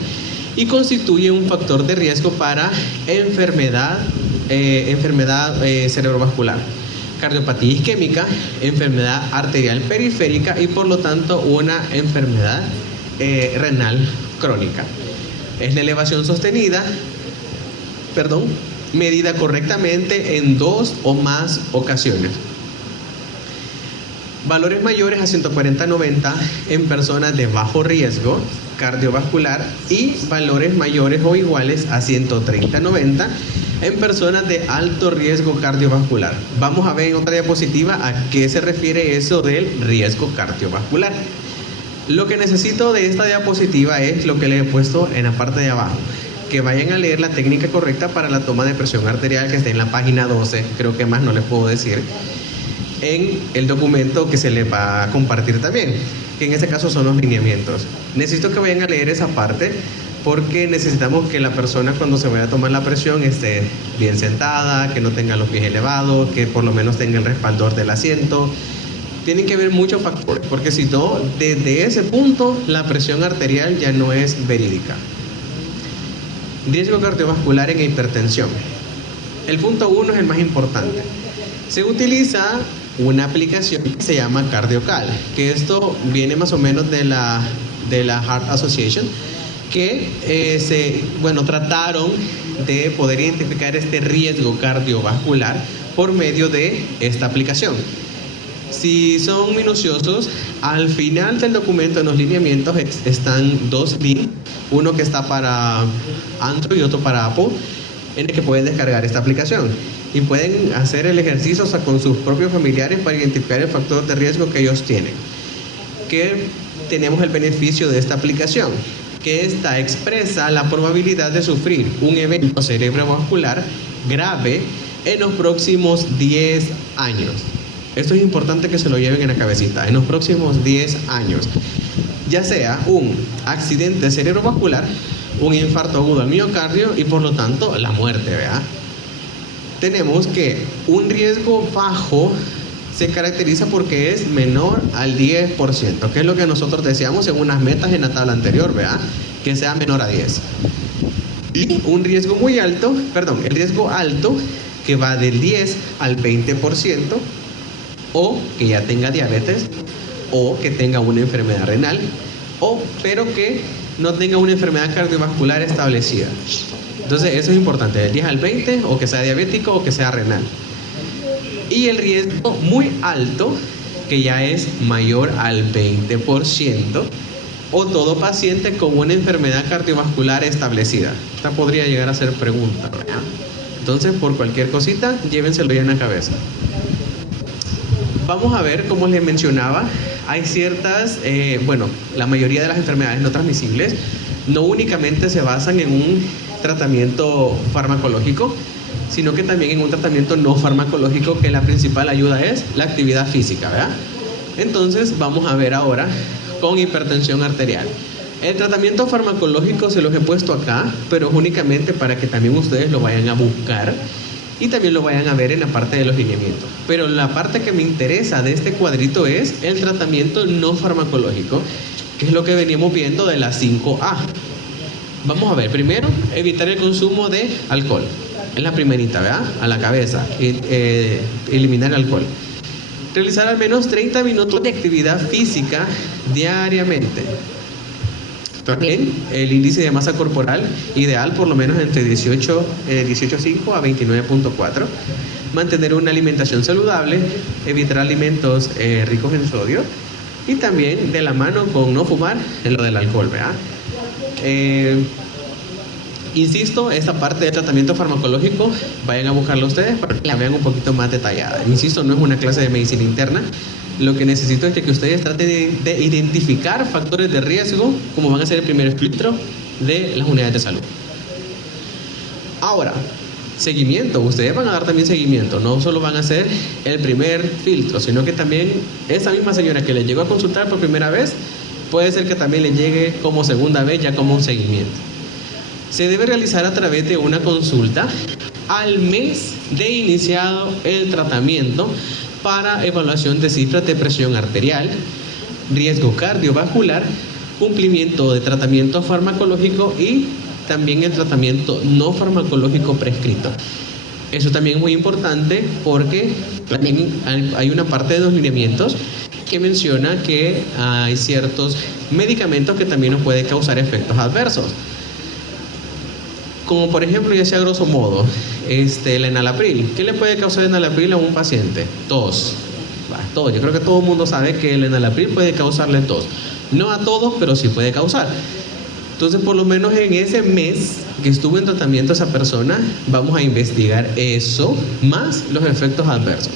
y constituye un factor de riesgo para enfermedad cerebrovascular, cardiopatía isquémica, enfermedad arterial periférica y por lo tanto una enfermedad renal crónica. Es la elevación sostenida, medida correctamente en 2 o más ocasiones. Valores mayores a 140-90 en personas de bajo riesgo cardiovascular y valores mayores o iguales a 130-90 en personas de alto riesgo cardiovascular. Vamos a ver en otra diapositiva a qué se refiere eso del riesgo cardiovascular. Lo que necesito de esta diapositiva es lo que le he puesto en la parte de abajo. Que vayan a leer la técnica correcta para la toma de presión arterial que está en la página 12, creo que más no les puedo decir, en el documento que se les va a compartir también, que en este caso son los lineamientos. Necesito que vayan a leer esa parte porque necesitamos que la persona cuando se vaya a tomar la presión esté bien sentada, que no tenga los pies elevados, que por lo menos tenga el respaldor del asiento. Tienen que ver muchos factores, porque si no, desde ese punto la presión arterial ya no es verídica. Riesgo cardiovascular en hipertensión. El punto 1 es el más importante. Se utiliza una aplicación que se llama CardioCal, que esto viene más o menos de la Heart Association, que trataron de poder identificar este riesgo cardiovascular por medio de esta aplicación. Si son minuciosos, al final del documento en los lineamientos están 2 links, uno que está para Android y otro para Apple, en el que pueden descargar esta aplicación y pueden hacer el ejercicio con sus propios familiares para identificar el factor de riesgo que ellos tienen. Que tenemos el beneficio de esta aplicación, que esta expresa la probabilidad de sufrir un evento cerebrovascular grave en los próximos 10 años. Esto es importante que se lo lleven en la cabecita. En los próximos 10 años, ya sea un accidente cerebrovascular, un infarto agudo al miocardio y por lo tanto la muerte, ¿verdad? Tenemos que un riesgo bajo se caracteriza porque es menor al 10%, que es lo que nosotros deseamos en unas metas en la tabla anterior, ¿verdad? Que sea menor a 10. Y un riesgo muy alto, el riesgo alto, que va del 10 al 20%, o que ya tenga diabetes, o que tenga una enfermedad renal, pero que no tenga una enfermedad cardiovascular establecida. Entonces eso es importante, del 10 al 20, o que sea diabético o que sea renal. Y el riesgo muy alto, que ya es mayor al 20%, o todo paciente con una enfermedad cardiovascular establecida. Esta podría llegar a ser pregunta, ¿verdad? Entonces, por cualquier cosita, llévenselo ya en la cabeza. Vamos a ver, como les mencionaba, hay ciertas, la mayoría de las enfermedades no transmisibles no únicamente se basan en un tratamiento farmacológico, sino que también en un tratamiento no farmacológico, que la principal ayuda es la actividad física, ¿verdad? Entonces, vamos a ver ahora con hipertensión arterial. El tratamiento farmacológico se los he puesto acá, pero es únicamente para que también ustedes lo vayan a buscar y también lo vayan a ver en la parte de los lineamientos. Pero la parte que me interesa de este cuadrito es el tratamiento no farmacológico, que es lo que venimos viendo de la 5A. Vamos a ver, primero, evitar el consumo de alcohol. Es la primerita, ¿verdad? A la cabeza, eliminar el alcohol. Realizar al menos 30 minutos de actividad física diariamente. También el índice de masa corporal ideal por lo menos entre 18.5 a 29.4. Mantener una alimentación saludable, evitar alimentos ricos en sodio y también de la mano con no fumar en lo del alcohol, ¿verdad? Insisto, esta parte del tratamiento farmacológico vayan a buscarlo ustedes para que la vean un poquito más detallada. Insisto, no es una clase de medicina interna. Lo que necesito es que ustedes traten de identificar factores de riesgo, como van a ser el primer filtro de las unidades de salud. Ahora, seguimiento. Ustedes van a dar también seguimiento. No solo van a hacer el primer filtro, sino que también esa misma señora que les llegó a consultar por primera vez, puede ser que también le llegue como segunda vez, ya como un seguimiento. Se debe realizar a través de una consulta al mes de iniciado el tratamiento para evaluación de cifras de presión arterial, riesgo cardiovascular, cumplimiento de tratamiento farmacológico y también el tratamiento no farmacológico prescrito. Eso también es muy importante porque también hay una parte de los lineamientos que menciona que hay ciertos medicamentos que también nos pueden causar efectos adversos. Como por ejemplo, ya sea grosso modo, el enalapril. ¿Qué le puede causar el enalapril a un paciente? Tos. Tos. Yo creo que todo el mundo sabe que el enalapril puede causarle tos. No a todos, pero sí puede causar. Entonces, por lo menos en ese mes que estuvo en tratamiento esa persona, vamos a investigar eso, más los efectos adversos.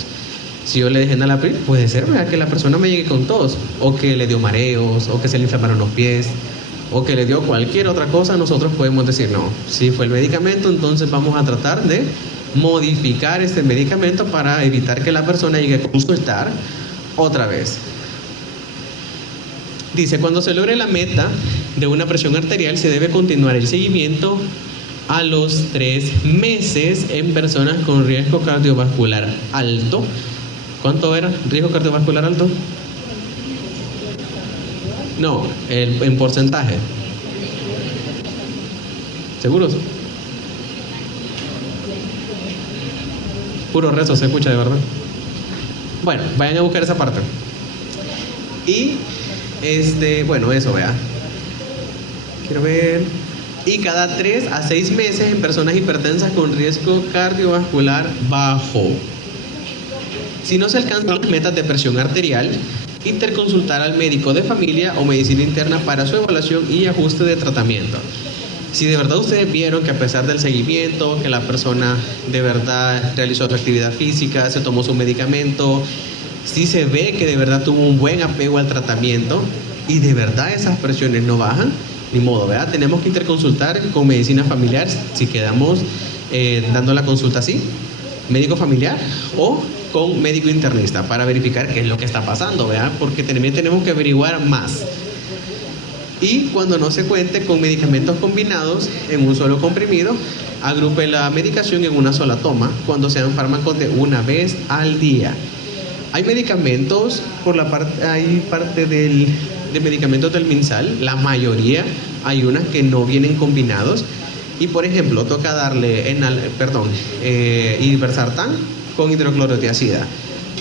Si yo le dejé enalapril, puede ser, ¿verdad?, que la persona me llegue con tos, o que le dio mareos, o que se le inflamaron los pies, o que le dio cualquier otra cosa. Nosotros podemos decir, no, si fue el medicamento, entonces vamos a tratar de modificar este medicamento para evitar que la persona llegue a consultar otra vez. Dice, cuando se logre la meta de una presión arterial, se debe continuar el seguimiento a los 3 meses en personas con riesgo cardiovascular alto. ¿Cuánto era riesgo cardiovascular alto? No, en porcentaje. ¿Seguros? Puro rezo se escucha, de verdad. Bueno, vayan a buscar esa parte. Y, eso, vea. Quiero ver. Y cada 3 a 6 meses en personas hipertensas con riesgo cardiovascular bajo. Si no se alcanzan las metas de presión arterial, interconsultar al médico de familia o medicina interna para su evaluación y ajuste de tratamiento. Si de verdad ustedes vieron que a pesar del seguimiento, que la persona de verdad realizó su actividad física, se tomó su medicamento, si se ve que de verdad tuvo un buen apego al tratamiento y de verdad esas presiones no bajan, ni modo, ¿verdad? Tenemos que interconsultar con medicina familiar si quedamos dando la consulta así. médico familiar o con médico internista para verificar qué es lo que está pasando, ¿verdad? Porque también tenemos que averiguar más. Y cuando no se cuente con medicamentos combinados en un solo comprimido, agrupe la medicación en una sola toma cuando sean fármacos de una vez al día. Hay medicamentos, hay parte de medicamentos del MinSal, la mayoría, hay unas que no vienen combinados. Y por ejemplo, toca darle irbesartán con hidroclorotiazida,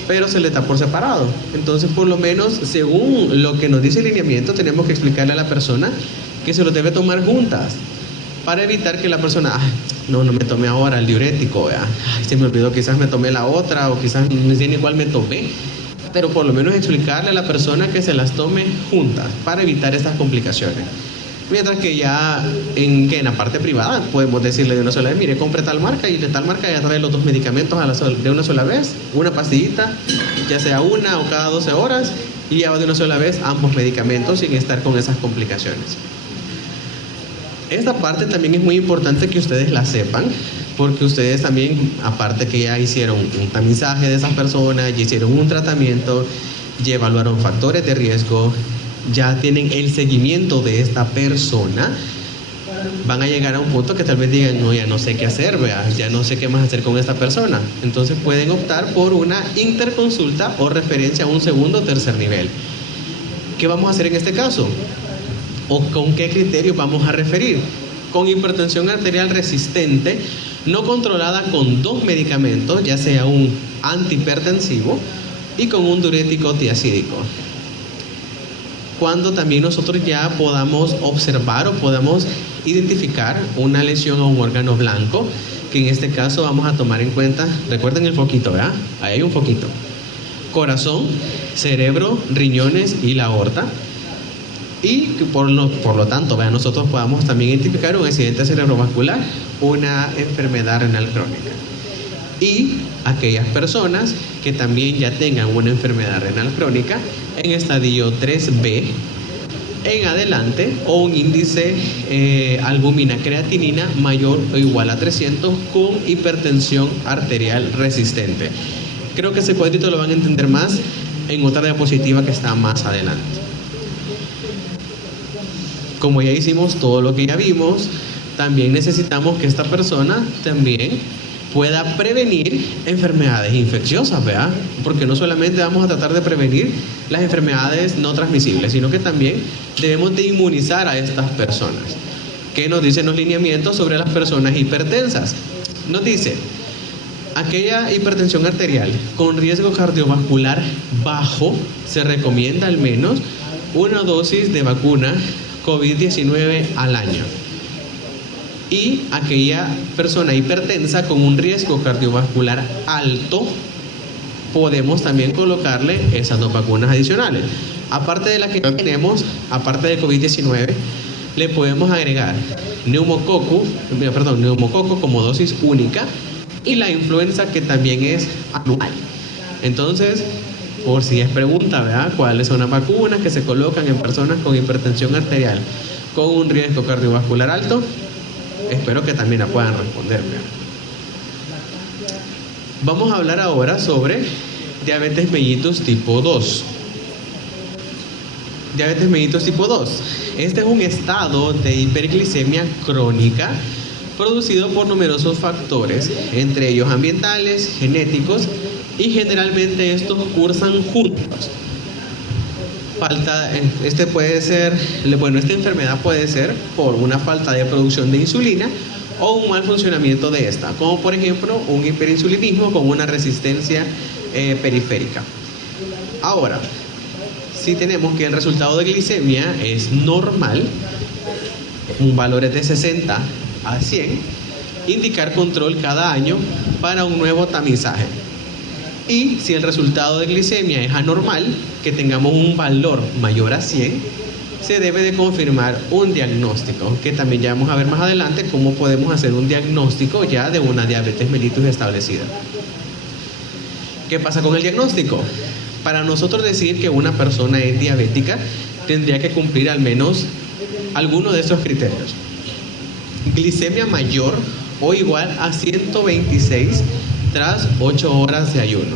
pero se le da por separado. Entonces, por lo menos, según lo que nos dice el lineamiento, tenemos que explicarle a la persona que se lo debe tomar juntas, para evitar que la persona, no me tomé ahora el diurético, se me olvidó, quizás me tomé la otra, o quizás no sé ni cuál me tomé. Pero por lo menos explicarle a la persona que se las tome juntas, para evitar estas complicaciones. Mientras que ya en la parte privada podemos decirle de una sola vez, mire, compre tal marca, y de tal marca ya trae los dos medicamentos de una sola vez, una pastillita, ya sea una o cada 12 horas, y ya de una sola vez ambos medicamentos sin estar con esas complicaciones. Esta parte también es muy importante que ustedes la sepan, porque ustedes también, aparte que ya hicieron un tamizaje de esas personas, ya hicieron un tratamiento, ya evaluaron factores de riesgo, ya tienen el seguimiento de esta persona, van a llegar a un punto que tal vez digan, no, ya no sé qué hacer, ya no sé qué más hacer con esta persona. Entonces pueden optar por una interconsulta o referencia a un segundo o tercer nivel. ¿Qué vamos a hacer en este caso? ¿O con qué criterio vamos a referir? Con hipertensión arterial resistente, no controlada con 2 medicamentos, ya sea un antihipertensivo y con un diurético tiazídico. Cuando también nosotros ya podamos observar o podamos identificar una lesión a un órgano blanco, que en este caso vamos a tomar en cuenta, recuerden el foquito, ¿verdad? Ahí hay un foquito. Corazón, cerebro, riñones y la aorta. Y que por lo tanto, nosotros podamos también identificar un accidente cerebrovascular, una enfermedad renal crónica. Y aquellas personas que también ya tengan una enfermedad renal crónica en estadio 3B en adelante, o un índice albúmina creatinina mayor o igual a 300 con hipertensión arterial resistente. Creo que ese cuadrito lo van a entender más en otra diapositiva que está más adelante. Como ya hicimos todo lo que ya vimos, también necesitamos que esta persona también pueda prevenir enfermedades infecciosas, ¿verdad? Porque no solamente vamos a tratar de prevenir las enfermedades no transmisibles, sino que también debemos de inmunizar a estas personas. ¿Qué nos dicen los lineamientos sobre las personas hipertensas? Nos dice, aquella hipertensión arterial con riesgo cardiovascular bajo, se recomienda al menos una dosis de vacuna COVID-19 al año. Y aquella persona hipertensa con un riesgo cardiovascular alto, podemos también colocarle esas 2 vacunas adicionales. Aparte de la que tenemos, aparte de COVID-19, le podemos agregar neumococo como dosis única, y la influenza, que también es anual. Entonces, por si es pregunta, ¿verdad?, ¿cuáles son las vacunas que se colocan en personas con hipertensión arterial con un riesgo cardiovascular alto? Espero que también la puedan responder, ¿verdad? Vamos a hablar ahora sobre diabetes mellitus tipo 2. Diabetes mellitus tipo 2. Este es un estado de hiperglicemia crónica producido por numerosos factores, entre ellos ambientales, genéticos, y generalmente estos cursan juntos. Esta enfermedad puede ser por una falta de producción de insulina o un mal funcionamiento de esta, como por ejemplo un hiperinsulinismo con una resistencia periférica. Ahora, si tenemos que el resultado de glicemia es normal, un valor es de 60 a 100, indicar control cada año para un nuevo tamizaje. Y si el resultado de glicemia es anormal, que tengamos un valor mayor a 100, se debe de confirmar un diagnóstico, que también ya vamos a ver más adelante cómo podemos hacer un diagnóstico ya de una diabetes mellitus establecida. ¿Qué pasa con el diagnóstico? Para nosotros decir que una persona es diabética, tendría que cumplir al menos alguno de estos criterios. Glicemia mayor o igual a 126 tras 8 horas de ayuno.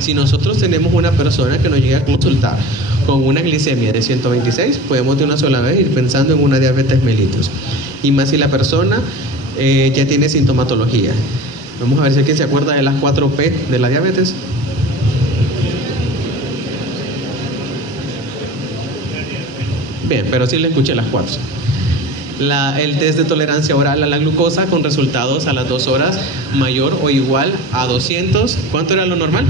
Si nosotros tenemos una persona que nos llega a consultar con una glicemia de 126, podemos de una sola vez ir pensando en una diabetes mellitus. Y más si la persona ya tiene sintomatología. Vamos a ver si alguien se acuerda de las 4P de la diabetes. Bien, pero sí le escuché las 4. El test de tolerancia oral a la glucosa con resultados a las 2 horas mayor o igual a 200. ¿Cuánto era lo normal?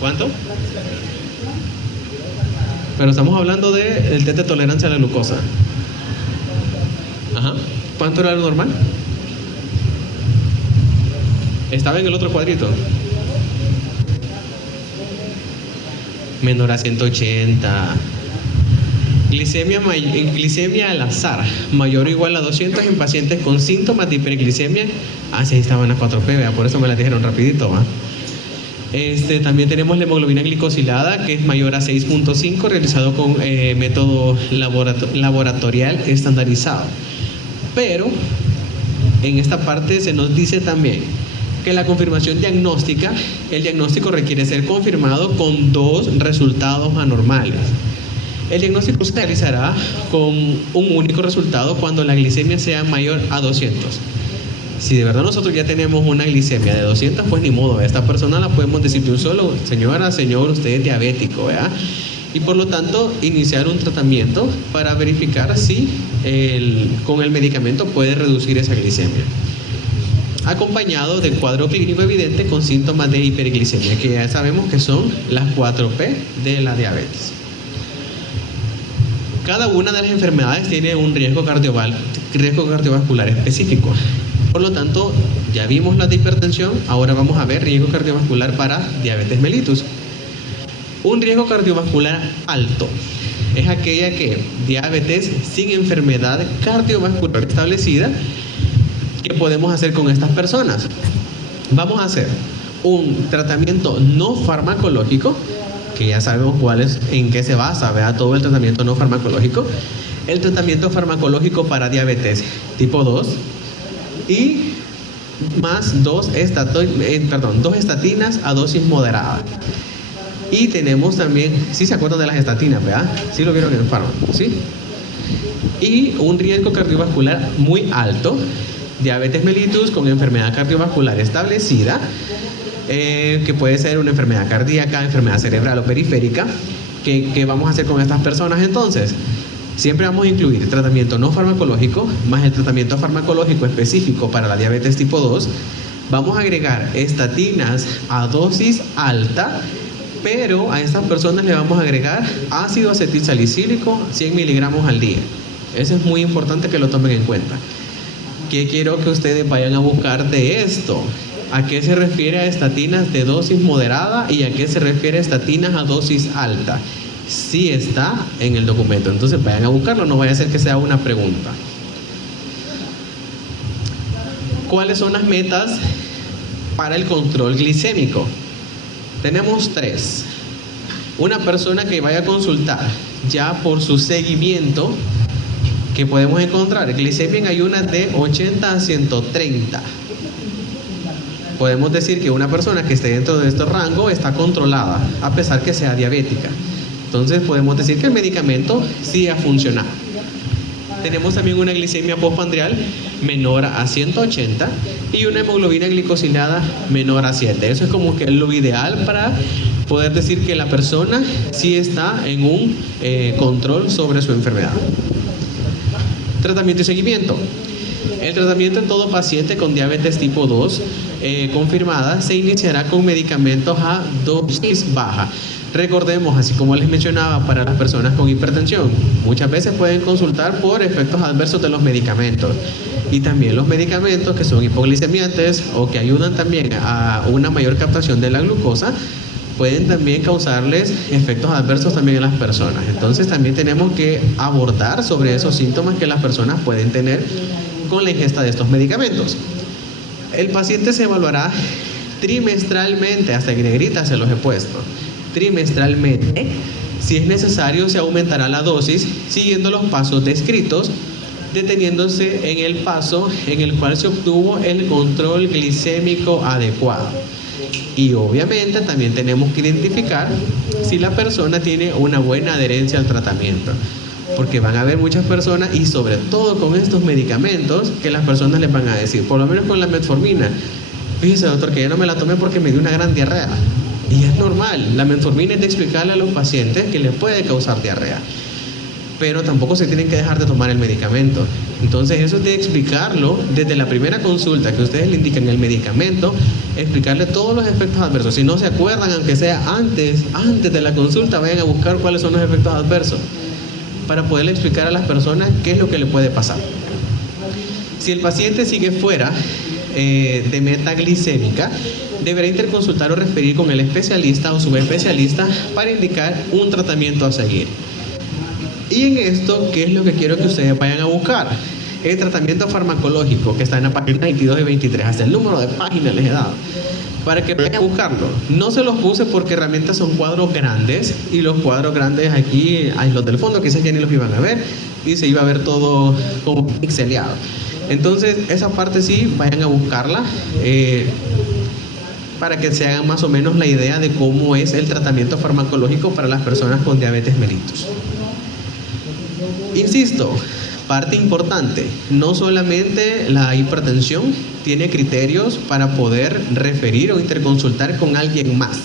¿Cuánto? Pero estamos hablando del test de tolerancia a la glucosa. Ajá. ¿Cuánto era lo normal? Estaba en el otro cuadrito. Menor a 180. Glicemia al azar, mayor o igual a 200 en pacientes con síntomas de hiperglicemia. Sí, ahí estaban las 4P, ¿verdad? Por eso me las dijeron rapidito, ¿va? También tenemos la hemoglobina glicosilada, que es mayor a 6.5, realizado con método laboratorial estandarizado. Pero en esta parte se nos dice también que la confirmación diagnóstica, el diagnóstico requiere ser confirmado con 2 resultados anormales. El diagnóstico se realizará con un único resultado cuando la glicemia sea mayor a 200. Si de verdad nosotros ya tenemos una glicemia de 200, pues ni modo, a esta persona la podemos decir de un solo: señora, señor, usted es diabético, ¿verdad? Y por lo tanto iniciar un tratamiento para verificar si con el medicamento puede reducir esa glicemia, acompañado del cuadro clínico evidente con síntomas de hiperglicemia, que ya sabemos que son las 4P de la diabetes. Cada una de las enfermedades tiene un riesgo cardiovascular específico. Por lo tanto, ya vimos la de hipertensión, ahora vamos a ver riesgo cardiovascular para diabetes mellitus. Un riesgo cardiovascular alto es aquella que diabetes sin enfermedad cardiovascular establecida. ¿Qué podemos hacer con estas personas? Vamos a hacer un tratamiento no farmacológico, que ya sabemos en qué se basa, ¿verdad? Todo el tratamiento no farmacológico. El tratamiento farmacológico para diabetes tipo 2 y más 2 estatinas a dosis moderada. Y tenemos también, ¿sí se acuerdan de las estatinas, verdad? ¿Sí lo vieron en el fármaco? ¿Sí? Y un riesgo cardiovascular muy alto, diabetes mellitus con enfermedad cardiovascular establecida, que puede ser una enfermedad cardíaca, enfermedad cerebral o periférica. ¿Qué vamos a hacer con estas personas entonces? Siempre vamos a incluir tratamiento no farmacológico más el tratamiento farmacológico específico para la diabetes tipo 2. Vamos a agregar estatinas a dosis alta, pero a estas personas le vamos a agregar ácido acetilsalicílico 100 miligramos al día. Eso es muy importante que lo tomen en cuenta. ¿Qué quiero que ustedes vayan a buscar de esto? ¿A qué se refiere a estatinas de dosis moderada y a qué se refiere a estatinas a dosis alta? Sí está en el documento, entonces vayan a buscarlo, no vaya a ser que sea una pregunta. ¿Cuáles son las metas para el control glicémico? Tenemos 3. Una persona que vaya a consultar ya por su seguimiento, que podemos encontrar glicemia en ayunas de 80 a 130. Podemos decir que una persona que esté dentro de este rango está controlada, a pesar que sea diabética. Entonces podemos decir que el medicamento sí ha funcionado. Tenemos también una glicemia postprandial menor a 180 y una hemoglobina glicosilada menor a 7. Eso es como que lo ideal para poder decir que la persona sí está en un control sobre su enfermedad. Tratamiento y seguimiento. El tratamiento en todo paciente con diabetes tipo 2 confirmada se iniciará con medicamentos a dosis baja. Recordemos, así como les mencionaba, para las personas con hipertensión, muchas veces pueden consultar por efectos adversos de los medicamentos. Y también los medicamentos que son hipoglicemiantes o que ayudan también a una mayor captación de la glucosa, pueden también causarles efectos adversos también en las personas. Entonces también tenemos que abordar sobre esos síntomas que las personas pueden tener con la ingesta de estos medicamentos. El paciente se evaluará trimestralmente, hasta en negrita se los he puesto, trimestralmente. Si es necesario, se aumentará la dosis siguiendo los pasos descritos deteniéndose en el paso en el cual se obtuvo el control glicémico adecuado. Y obviamente también tenemos que identificar si la persona tiene una buena adherencia al tratamiento, porque van a haber muchas personas, y sobre todo con estos medicamentos, que las personas les van a decir, por lo menos con la metformina: fíjese, doctor, que ya no me la tomé porque me dio una gran diarrea. Y es normal, la metformina es de explicarle a los pacientes que les puede causar diarrea, pero tampoco se tienen que dejar de tomar el medicamento. Entonces eso es de explicarlo desde la primera consulta, que ustedes le indican el medicamento, explicarle todos los efectos adversos. Si no se acuerdan, aunque sea antes de la consulta, vayan a buscar cuáles son los efectos adversos, para poderle explicar a las personas qué es lo que le puede pasar. Si el paciente sigue fuera de meta glicémica, deberá interconsultar o referir con el especialista o subespecialista para indicar un tratamiento a seguir. Y en esto, ¿qué es lo que quiero que ustedes vayan a buscar? El tratamiento farmacológico, que está en la página 22 y 23, hasta el número de páginas les he dado, para que vayan a buscarlo. No se los puse porque realmente son cuadros grandes, y los cuadros grandes aquí, hay los del fondo, quizás ya ni los iban a ver, y se iba a ver todo como pixeleado. Entonces, esa parte sí, vayan a buscarla, para que se hagan más o menos la idea de cómo es el tratamiento farmacológico para las personas con diabetes mellitus. Insisto, parte importante, no solamente la hipertensión tiene criterios para poder referir o interconsultar con alguien más.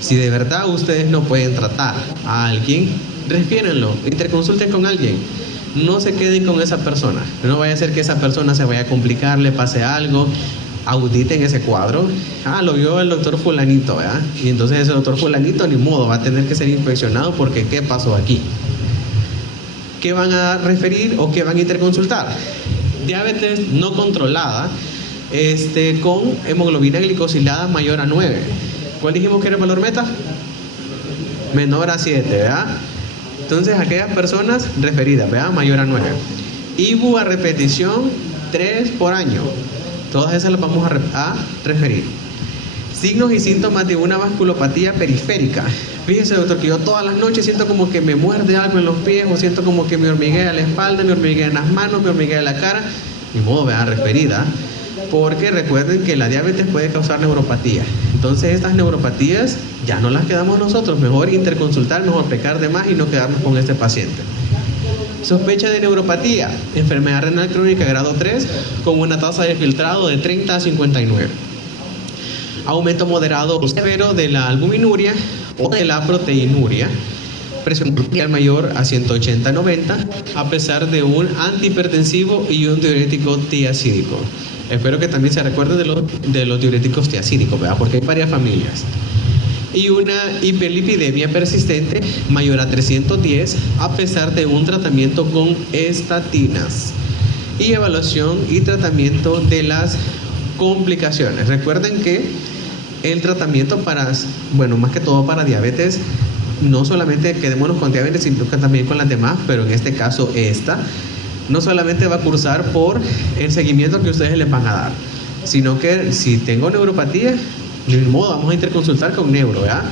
Si de verdad ustedes no pueden tratar a alguien, refiérenlo, interconsulten con alguien. No se queden con esa persona. No vaya a ser que esa persona se vaya a complicar, le pase algo. Auditen ese cuadro. Lo vio el doctor fulanito, ¿verdad? Y entonces ese doctor fulanito, ni modo, va a tener que ser inspeccionado porque ¿qué pasó aquí? ¿Qué van a referir o qué van a interconsultar? Diabetes no controlada, con hemoglobina glicosilada mayor a 9. ¿Cuál dijimos que era el valor meta? Menor a 7, ¿verdad? Entonces, aquellas personas referidas, ¿verdad? Mayor a 9. IBU a repetición 3 por año. Todas esas las vamos a referir. Signos y síntomas de una vasculopatía periférica. Fíjese, doctor, que yo todas las noches siento como que me muerde algo en los pies, o siento como que me hormiguea la espalda, me hormiguea en las manos, me hormiguea la cara. Ni modo, vean, referida. Porque recuerden que la diabetes puede causar neuropatía. Entonces, estas neuropatías ya no las quedamos nosotros. Mejor interconsultar, mejor pecar de más y no quedarnos con este paciente. Sospecha de neuropatía, enfermedad renal crónica grado 3, con una tasa de filtrado de 30 a 59. Aumento moderado o severo de la albuminuria o de la proteinuria, presión arterial mayor a 180-90, a pesar de un antihipertensivo y un diurético tiacídico. Espero que también se recuerden de los diuréticos tiacídicos, ¿verdad? Porque hay varias familias. Y una hiperlipidemia persistente mayor a 310, a pesar de un tratamiento con estatinas. Y evaluación y tratamiento de las complicaciones. Recuerden que el tratamiento más que todo para diabetes, no solamente quedémonos con diabetes, sino que también con las demás, pero en este caso no solamente va a cursar por el seguimiento que ustedes les van a dar, sino que si tengo neuropatía, de ningún modo vamos a interconsultar con neuro, ¿verdad?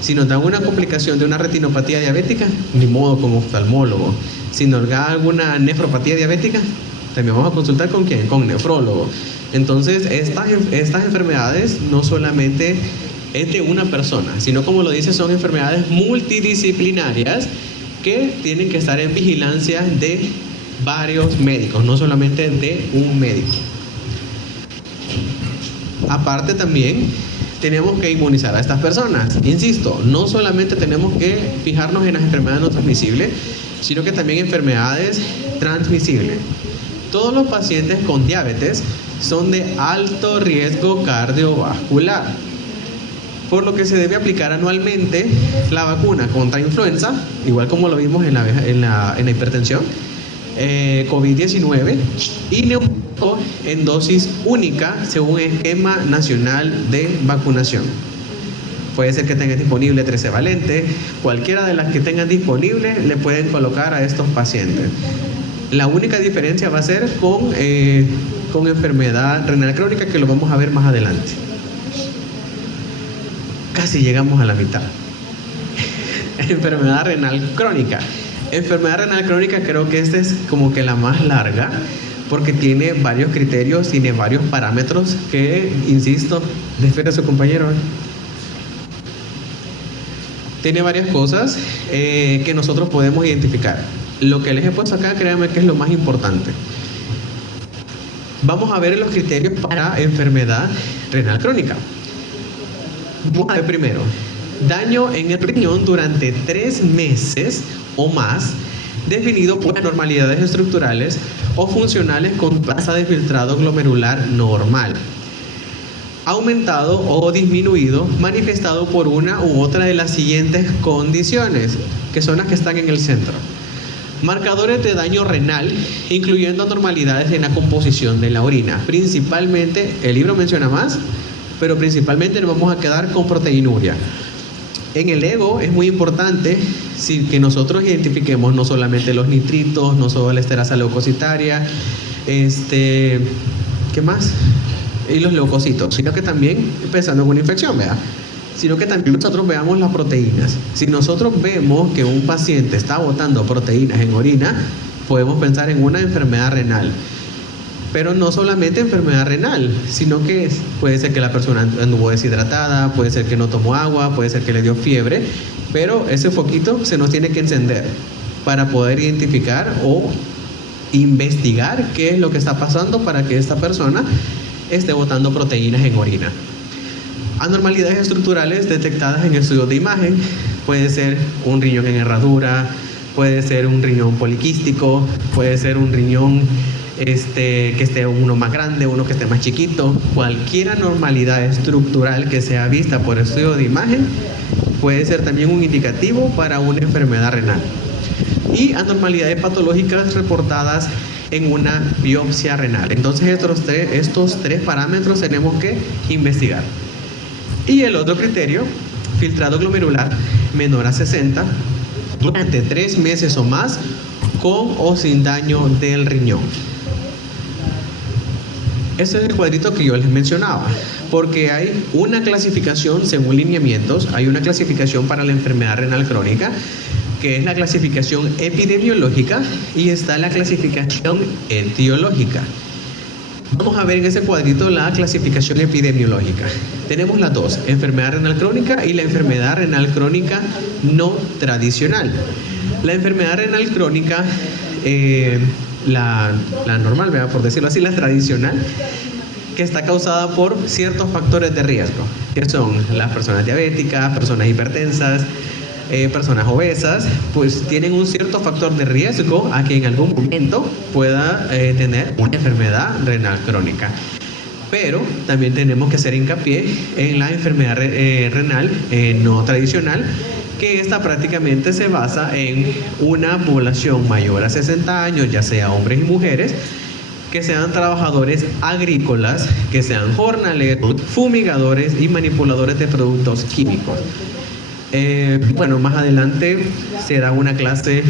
Si nos dan una complicación de una retinopatía diabética, ni modo con oftalmólogo. Si nos da alguna nefropatía diabética, también vamos a consultar con ¿quién? Con nefrólogo. Entonces, estas enfermedades no solamente es de una persona, sino, como lo dice, son enfermedades multidisciplinarias que tienen que estar en vigilancia de varios médicos, no solamente de un médico. Aparte, también tenemos que inmunizar a estas personas. Insisto, no solamente tenemos que fijarnos en las enfermedades no transmisibles, sino que también enfermedades transmisibles. Todos los pacientes con diabetes son de alto riesgo cardiovascular, por lo que se debe aplicar anualmente la vacuna contra influenza, igual como lo vimos en la hipertensión, COVID-19 y neumococo en dosis única según esquema nacional de vacunación. Puede ser que tengan disponible 13 valentes, cualquiera de las que tengan disponible le pueden colocar a estos pacientes. La única diferencia va a ser con enfermedad renal crónica, que lo vamos a ver más adelante. Casi llegamos a la mitad. Enfermedad renal crónica. Enfermedad renal crónica, creo que esta es como que la más larga, porque tiene varios criterios, tiene varios parámetros que, insisto, defiende a su compañero. Tiene varias cosas que nosotros podemos identificar. Lo que les he puesto acá, créanme que es lo más importante. Vamos a ver los criterios para enfermedad renal crónica. Vamos a ver primero, daño en el riñón durante 3 meses o más, definido por anormalidades estructurales o funcionales con tasa de filtrado glomerular normal, aumentado o disminuido, manifestado por una u otra de las siguientes condiciones, que son las que están en el centro. Marcadores de daño renal, incluyendo anormalidades en la composición de la orina. Principalmente, el libro menciona más, pero principalmente nos vamos a quedar con proteinuria. En el ego es muy importante que nosotros identifiquemos no solamente los nitritos, no solo la esterasa leucocitaria, ¿qué más? Y los leucocitos, sino que también, pensando en una infección, ¿verdad? Sino que también nosotros veamos las proteínas. Si nosotros vemos que un paciente está botando proteínas en orina, podemos pensar en una enfermedad renal. Pero no solamente enfermedad renal, sino que puede ser que la persona anduvo deshidratada, puede ser que no tomó agua, puede ser que le dio fiebre, pero ese foquito se nos tiene que encender para poder identificar o investigar qué es lo que está pasando para que esta persona esté botando proteínas en orina. Anormalidades estructurales detectadas en estudios de imagen, puede ser un riñón en herradura, puede ser un riñón poliquístico, puede ser un riñón que esté uno más grande, uno que esté más chiquito. Cualquier anormalidad estructural que sea vista por estudio de imagen puede ser también un indicativo para una enfermedad renal. Y anormalidades patológicas reportadas en una biopsia renal. Entonces estos tres parámetros tenemos que investigar. Y el otro criterio, filtrado glomerular menor a 60 durante 3 meses o más, con o sin daño del riñón. Ese es el cuadrito que yo les mencionaba, porque hay una clasificación según lineamientos, hay una clasificación para la enfermedad renal crónica, que es la clasificación epidemiológica, y está la clasificación etiológica. Vamos a ver en ese cuadrito la clasificación epidemiológica. Tenemos las dos, enfermedad renal crónica y la enfermedad renal crónica no tradicional. La enfermedad renal crónica, la normal, ¿verdad? Por decirlo así, la tradicional, que está causada por ciertos factores de riesgo, que son las personas diabéticas, personas hipertensas, personas obesas, pues tienen un cierto factor de riesgo a que en algún momento pueda tener una enfermedad renal crónica. Pero también tenemos que hacer hincapié en la enfermedad renal no tradicional, que esta prácticamente se basa en una población mayor a 60 años, ya sea hombres y mujeres, que sean trabajadores agrícolas, que sean jornaleros, fumigadores y manipuladores de productos químicos. Bueno, más adelante se da una clase,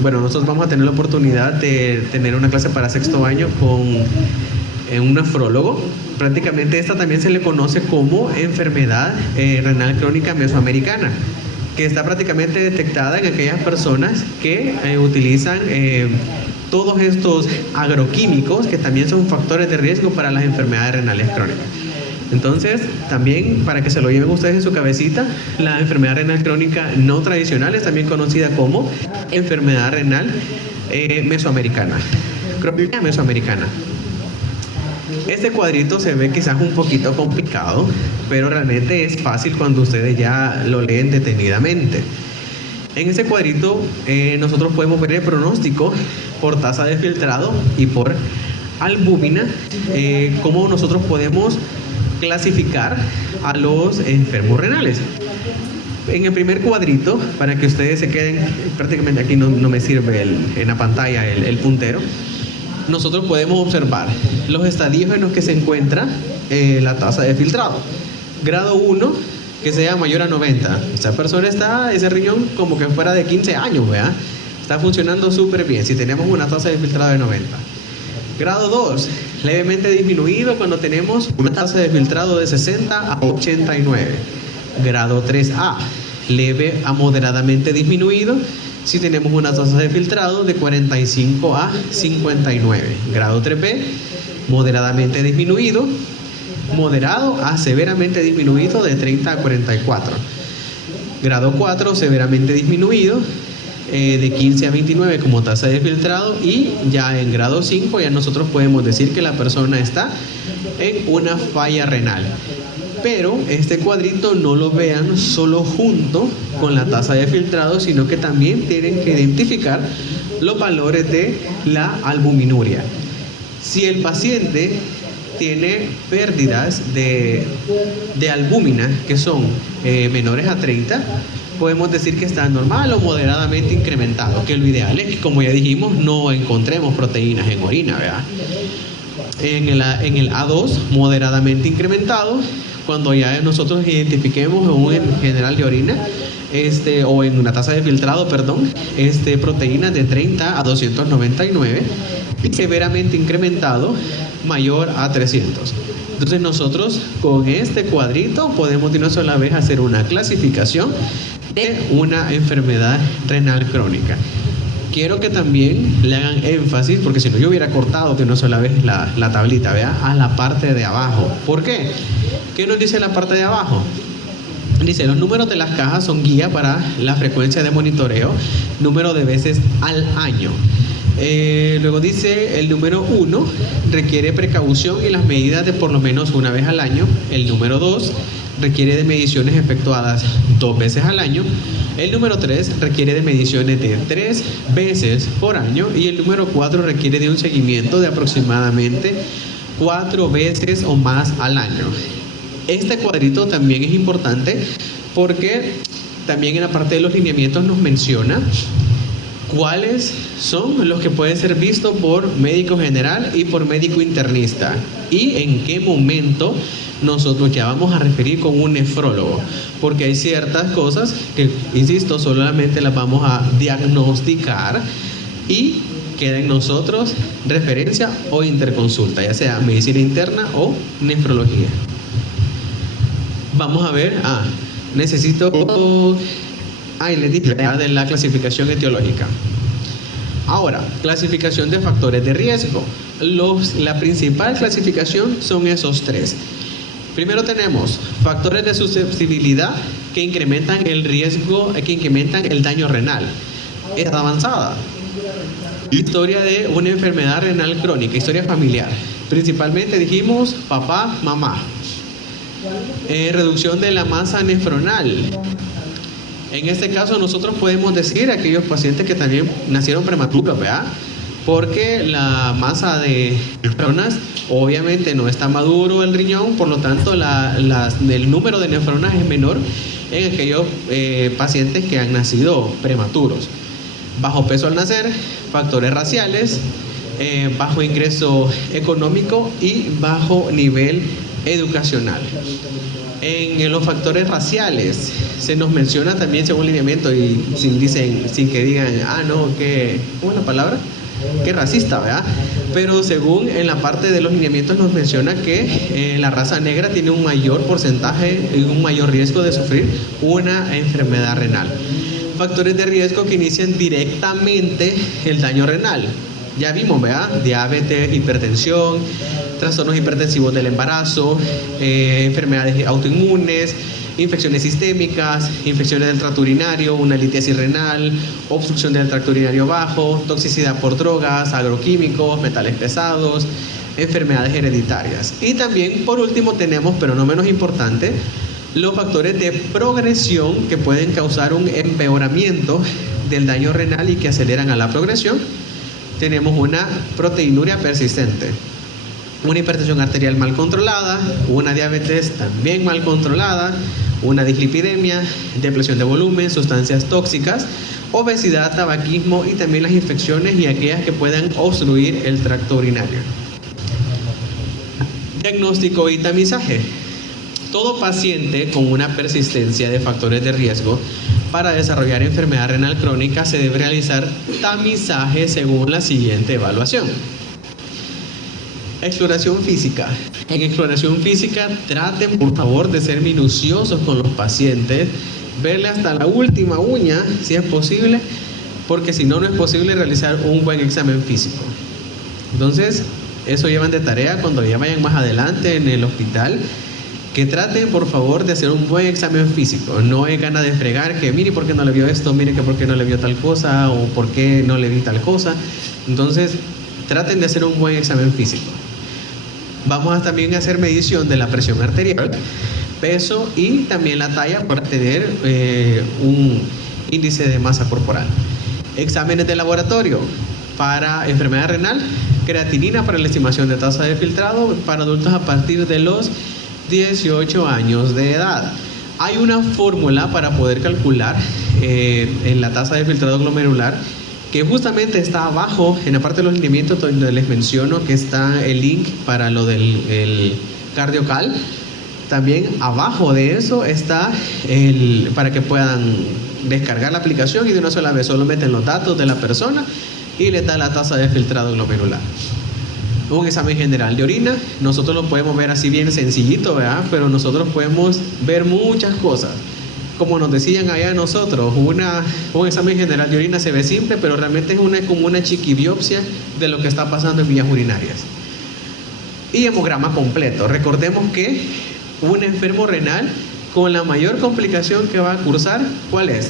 bueno, nosotros vamos a tener la oportunidad de tener una clase para 6º año con un nefrólogo. Prácticamente esta también se le conoce como enfermedad renal crónica mesoamericana, que está prácticamente detectada en aquellas personas que utilizan todos estos agroquímicos, que también son factores de riesgo para las enfermedades renales crónicas. Entonces, también para que se lo lleven ustedes en su cabecita, la enfermedad renal crónica no tradicional es también conocida como enfermedad renal mesoamericana, crónica mesoamericana. Este cuadrito se ve quizás un poquito complicado, pero realmente es fácil cuando ustedes ya lo leen detenidamente. En ese cuadrito nosotros podemos ver el pronóstico por tasa de filtrado y por albúmina, cómo nosotros podemos clasificar a los enfermos renales. En el primer cuadrito, para que ustedes se queden, prácticamente aquí no me sirve en la pantalla el puntero, nosotros podemos observar los estadios en los que se encuentra la tasa de filtrado. Grado 1, que sea mayor a 90. Esa persona está, ese riñón como que fuera de 15 años, ¿verdad? Está funcionando súper bien si tenemos una tasa de filtrado de 90. Grado 2, levemente disminuido cuando tenemos una tasa de filtrado de 60 a 89. Grado 3A, leve a moderadamente disminuido si tenemos una tasa de filtrado de 45 a 59. Grado 3B, moderadamente disminuido. Moderado a severamente disminuido de 30 a 44. Grado 4, severamente disminuido de 15 a 29 como tasa de filtrado, y ya en grado 5 ya nosotros podemos decir que la persona está en una falla renal. Pero este cuadrito no lo vean solo junto con la tasa de filtrado, sino que también tienen que identificar los valores de la albuminuria. Si el paciente tiene pérdidas de albúmina que son menores a 30, podemos decir que está normal o moderadamente incrementado, que lo ideal es que, como ya dijimos, no encontremos proteínas en orina, ¿verdad? En el A2, moderadamente incrementado, cuando ya nosotros identifiquemos en un general de orina, o en una tasa de filtrado, proteínas de 30 a 299, y severamente incrementado, mayor a 300. Entonces nosotros con este cuadrito podemos de una sola vez hacer una clasificación de una enfermedad renal crónica. Quiero que también le hagan énfasis, porque si no yo hubiera cortado de una sola vez la tablita, ¿vea? A la parte de abajo. ¿Por qué? ¿Qué nos dice la parte de abajo? Dice, los números de las cajas son guía para la frecuencia de monitoreo, número de veces al año. Luego dice, el número 1 requiere precaución y las medidas de por lo menos una vez al año. El número 2 requiere de mediciones efectuadas 2 veces al año. El número 3 requiere de mediciones de 3 veces por año. Y el número 4 requiere de un seguimiento de aproximadamente 4 veces o más al año. Este cuadrito también es importante porque también en la parte de los lineamientos nos menciona cuáles son los que pueden ser vistos por médico general y por médico internista, y en qué momento nosotros ya vamos a referir con un nefrólogo, porque hay ciertas cosas que, insisto, solamente las vamos a diagnosticar y queda en nosotros referencia o interconsulta, ya sea medicina interna o nefrología. Vamos a ver, necesito... les dije de la clasificación etiológica. Ahora, clasificación de factores de riesgo. La principal clasificación son esos 3. Primero tenemos factores de susceptibilidad que incrementan el riesgo, que incrementan el daño renal. Edad avanzada. Historia de una enfermedad renal crónica, historia familiar. Principalmente dijimos papá, mamá. Reducción de la masa nefronal. En este caso nosotros podemos decir aquellos pacientes que también nacieron prematuros, ¿verdad? Porque la masa de nefronas obviamente no está maduro el riñón, por lo tanto el número de nefronas es menor en aquellos pacientes que han nacido prematuros. Bajo peso al nacer, factores raciales, bajo ingreso económico y bajo nivel educacional. En los factores raciales se nos menciona también según lineamiento, y sin que digan, ¿cómo es la palabra? Qué racista, ¿verdad? Pero según en la parte de los lineamientos nos menciona que la raza negra tiene un mayor porcentaje y un mayor riesgo de sufrir una enfermedad renal. Factores de riesgo que inician directamente el daño renal. Ya vimos, ¿verdad? Diabetes, hipertensión, trastornos hipertensivos del embarazo, enfermedades autoinmunes, infecciones sistémicas, infecciones del tracto urinario, una litiasis renal, obstrucción del tracto urinario bajo, toxicidad por drogas, agroquímicos, metales pesados, enfermedades hereditarias. Y también, por último, tenemos, pero no menos importante, los factores de progresión que pueden causar un empeoramiento del daño renal y que aceleran a la progresión. Tenemos una proteinuria persistente, una hipertensión arterial mal controlada, una diabetes también mal controlada, una dislipidemia, depresión de volumen, sustancias tóxicas, obesidad, tabaquismo y también las infecciones y aquellas que puedan obstruir el tracto urinario. Diagnóstico y tamizaje. Todo paciente con una persistencia de factores de riesgo para desarrollar enfermedad renal crónica se debe realizar tamizaje según la siguiente evaluación. Exploración física. En exploración física traten por favor de ser minuciosos con los pacientes, verle hasta la última uña si es posible, porque si no, no es posible realizar un buen examen físico. Entonces, eso llevan de tarea cuando ya vayan más adelante en el hospital, que traten por favor de hacer un buen examen físico. No es gana de fregar que mire por qué no le vio esto, mire que por qué no le vio tal cosa o por qué no le vi tal cosa. Entonces, traten de hacer un buen examen físico. Vamos a también hacer medición de la presión arterial, peso y también la talla para tener un índice de masa corporal. Exámenes de laboratorio para enfermedad renal, creatinina para la estimación de tasa de filtrado para adultos a partir de los 18 años de edad. Hay una fórmula para poder calcular en la tasa de filtrado glomerular que justamente está abajo en la parte de los lineamientos donde les menciono que está el link para lo del CardioCal. También abajo de eso está para que puedan descargar la aplicación y de una sola vez solo meten los datos de la persona y les da la tasa de filtrado glomerular. Un examen general de orina, nosotros lo podemos ver así bien sencillito, ¿verdad? Pero nosotros podemos ver muchas cosas. Como nos decían allá nosotros, un examen general de orina se ve simple, pero realmente es como una chiquibiopsia de lo que está pasando en vías urinarias. Y hemograma completo. Recordemos que un enfermo renal con la mayor complicación que va a cursar, ¿cuál es?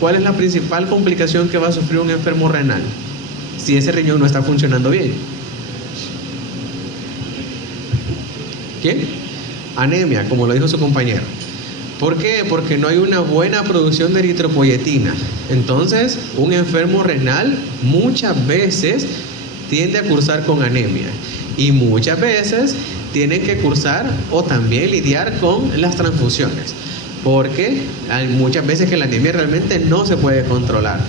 ¿Cuál es la principal complicación que va a sufrir un enfermo renal si ese riñón no está funcionando bien? ¿Quién? Anemia, como lo dijo su compañero. ¿Por qué? Porque no hay una buena producción de eritropoyetina. Entonces, un enfermo renal muchas veces tiende a cursar con anemia y muchas veces tienen que cursar o también lidiar con las transfusiones, porque hay muchas veces que la anemia realmente no se puede controlar.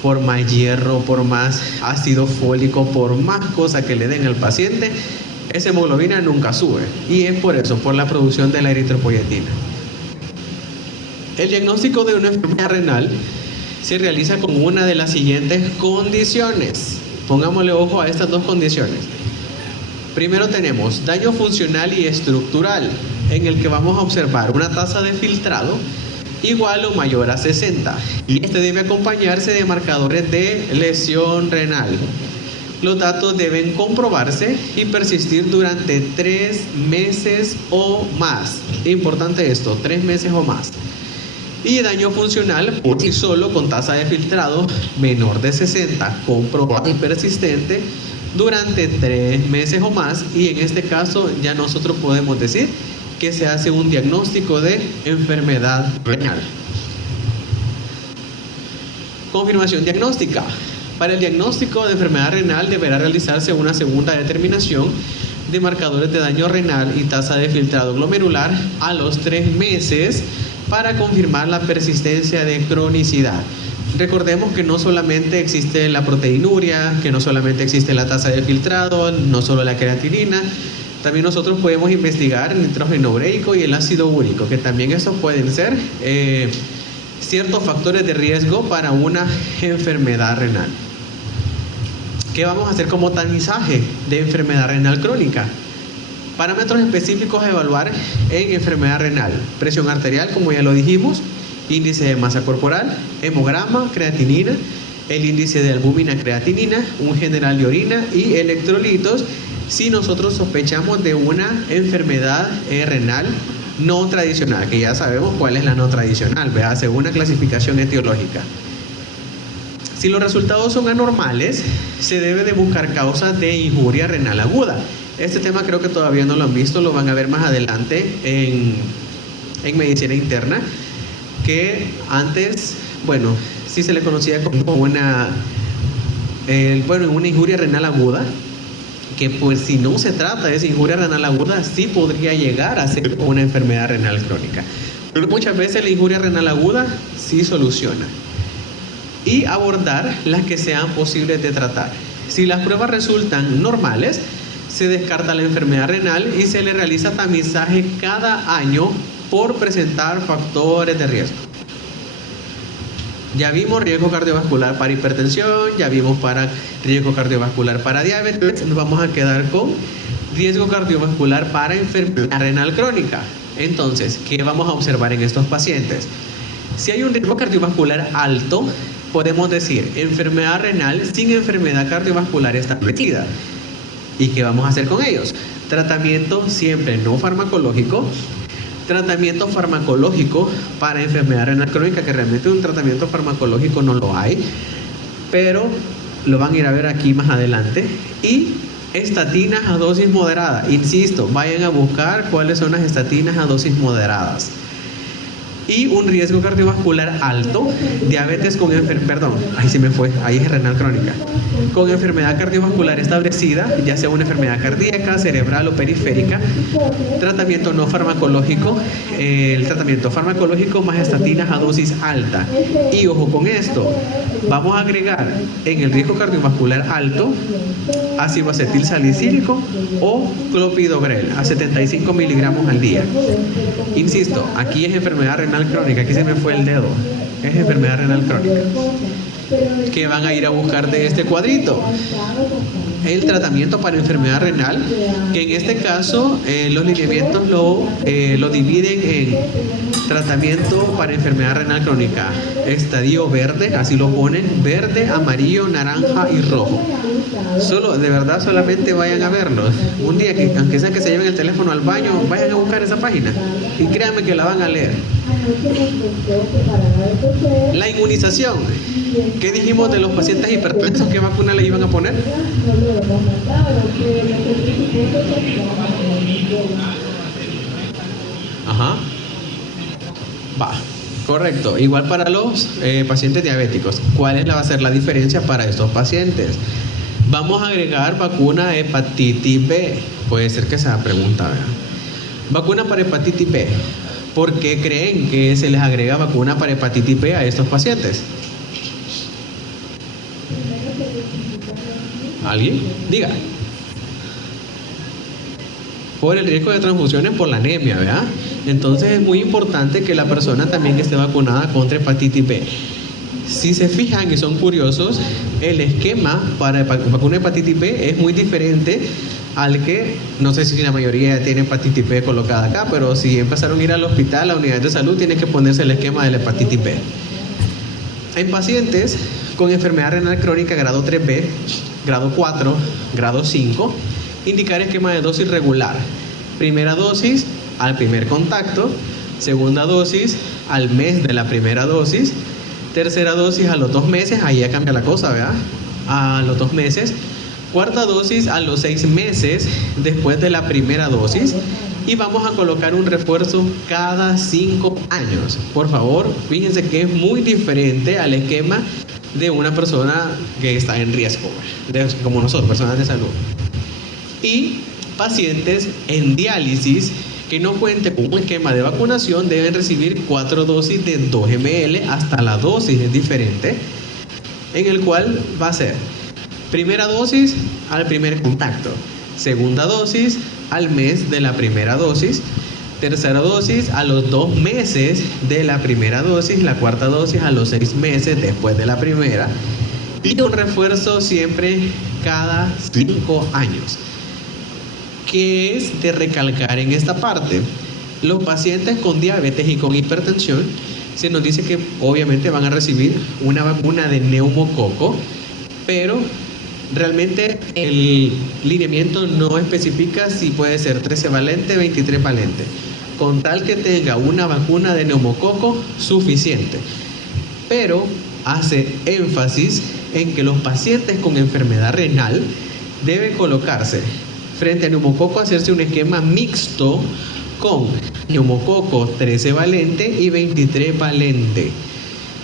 Por más hierro, por más ácido fólico, por más cosas que le den al paciente, esa hemoglobina nunca sube. Y es por eso, por la producción de la eritropoyetina. El diagnóstico de una enfermedad renal se realiza con una de las siguientes condiciones. Pongámosle ojo a estas dos condiciones. Primero tenemos daño funcional y estructural, en el que vamos a observar una tasa de filtrado igual o mayor a 60. Y este debe acompañarse de marcadores de lesión renal. Los datos deben comprobarse y persistir durante 3 meses o más. Importante esto, 3 meses o más. Y daño funcional por sí solo con tasa de filtrado menor de 60, comprobado y persistente durante 3 meses o más. Y en este caso ya nosotros podemos decir que se hace un diagnóstico de enfermedad renal. Confirmación diagnóstica. Para el diagnóstico de enfermedad renal deberá realizarse una segunda determinación de marcadores de daño renal y tasa de filtrado glomerular a los 3 meses para confirmar la persistencia de cronicidad. Recordemos que no solamente existe la proteinuria, que no solamente existe la tasa de filtrado, no solo la creatinina, también nosotros podemos investigar el nitrógeno ureico y el ácido úrico, que también estos pueden ser ciertos factores de riesgo para una enfermedad renal. ¿Qué vamos a hacer como tamizaje de enfermedad renal crónica? Parámetros específicos a evaluar en enfermedad renal: presión arterial, como ya lo dijimos, índice de masa corporal, hemograma, creatinina, el índice de albúmina creatinina, un general de orina y electrolitos si nosotros sospechamos de una enfermedad renal no tradicional, que ya sabemos cuál es la no tradicional, ¿verdad? Según una clasificación etiológica. Si los resultados son anormales, se debe de buscar causas de injuria renal aguda. Este tema creo que todavía no lo han visto, lo van a ver más adelante en medicina interna, que antes, bueno, sí se le conocía como una injuria renal aguda, que pues si no se trata de esa injuria renal aguda, sí podría llegar a ser una enfermedad renal crónica. Pero muchas veces la injuria renal aguda sí soluciona. Y abordar las que sean posibles de tratar. Si las pruebas resultan normales, se descarta la enfermedad renal y se le realiza tamizaje cada año por presentar factores de riesgo. Ya vimos riesgo cardiovascular para hipertensión, ya vimos para riesgo cardiovascular para diabetes. Nos vamos a quedar con riesgo cardiovascular para enfermedad renal crónica. Entonces, ¿qué vamos a observar en estos pacientes? Si hay un riesgo cardiovascular alto, podemos decir enfermedad renal sin enfermedad cardiovascular establecida. ¿Y qué vamos a hacer con ellos? Tratamiento siempre no farmacológico. Tratamiento farmacológico para enfermedad renal crónica, que realmente un tratamiento farmacológico no lo hay, pero lo van a ir a ver aquí más adelante. Y estatinas a dosis moderada. Insisto, vayan a buscar cuáles son las estatinas a dosis moderadas. Y un riesgo cardiovascular alto, diabetes con ahí es renal crónica, con enfermedad cardiovascular establecida, ya sea una enfermedad cardíaca, cerebral o periférica, tratamiento no farmacológico, el tratamiento farmacológico más estatinas a dosis alta. Y ojo con esto, vamos a agregar en el riesgo cardiovascular alto ácido acetil salicílico o clopidogrel a 75 miligramos al día. Insisto, aquí es enfermedad renal crónica, aquí se me fue el dedo, es enfermedad renal crónica. ¿Qué van a ir a buscar de este cuadrito? El tratamiento para enfermedad renal, que en este caso los lineamientos lo dividen en tratamiento para enfermedad renal crónica, estadio verde, así lo ponen, verde, amarillo, naranja y rojo. De verdad solamente vayan a verlo. Un día que, aunque sea que se lleven el teléfono al baño, vayan a buscar esa página y créanme que la van a leer. La inmunización. ¿Qué dijimos de los pacientes hipertensos? ¿Qué vacuna le iban a poner? Ajá. Va, correcto. Igual para los pacientes diabéticos. ¿Cuál va a ser la diferencia para estos pacientes? Vamos a agregar vacuna de hepatitis B. Puede ser que sea pregunta, ¿verdad? Vacuna para hepatitis B. ¿Por qué creen que se les agrega vacuna para hepatitis B a estos pacientes? ¿Alguien? Diga. Por el riesgo de transfusiones por la anemia, ¿verdad? Entonces es muy importante que la persona también esté vacunada contra hepatitis B. Si se fijan y son curiosos, el esquema para vacuna de hepatitis B es muy diferente al que, no sé si la mayoría tiene hepatitis B colocada acá, pero si empezaron a ir al hospital, a la unidad de salud, tienen que ponerse el esquema de la hepatitis B. En pacientes con enfermedad renal crónica grado 3B, grado 4, grado 5, indicar esquema de dosis regular. Primera dosis al primer contacto, segunda dosis al mes de la primera dosis, tercera dosis a los 2 meses, ahí ya cambia la cosa, ¿verdad? A los 2 meses, cuarta dosis a los 6 meses después de la primera dosis, y vamos a colocar un refuerzo cada 5 años. Por favor, fíjense que es muy diferente al esquema de una persona que está en riesgo, como nosotros, personas de salud. Y pacientes en diálisis que no cuenten con un esquema de vacunación deben recibir 4 dosis de 2 ml, hasta la dosis es diferente, en el cual va a ser primera dosis al primer contacto, segunda dosis al mes de la primera dosis, tercera dosis a los 2 meses de la primera dosis, la cuarta dosis a los 6 meses después de la primera, y un refuerzo siempre cada 5 años. ¿Qué es de recalcar en esta parte? Los pacientes con diabetes y con hipertensión, se nos dice que obviamente van a recibir una vacuna de neumococo, pero realmente el lineamiento no especifica si puede ser 13 valente, 23 valente. Con tal que tenga una vacuna de neumococo, suficiente. Pero hace énfasis en que los pacientes con enfermedad renal deben colocarse frente a neumococo, hacerse un esquema mixto con neumococo 13 valente y 23 valente.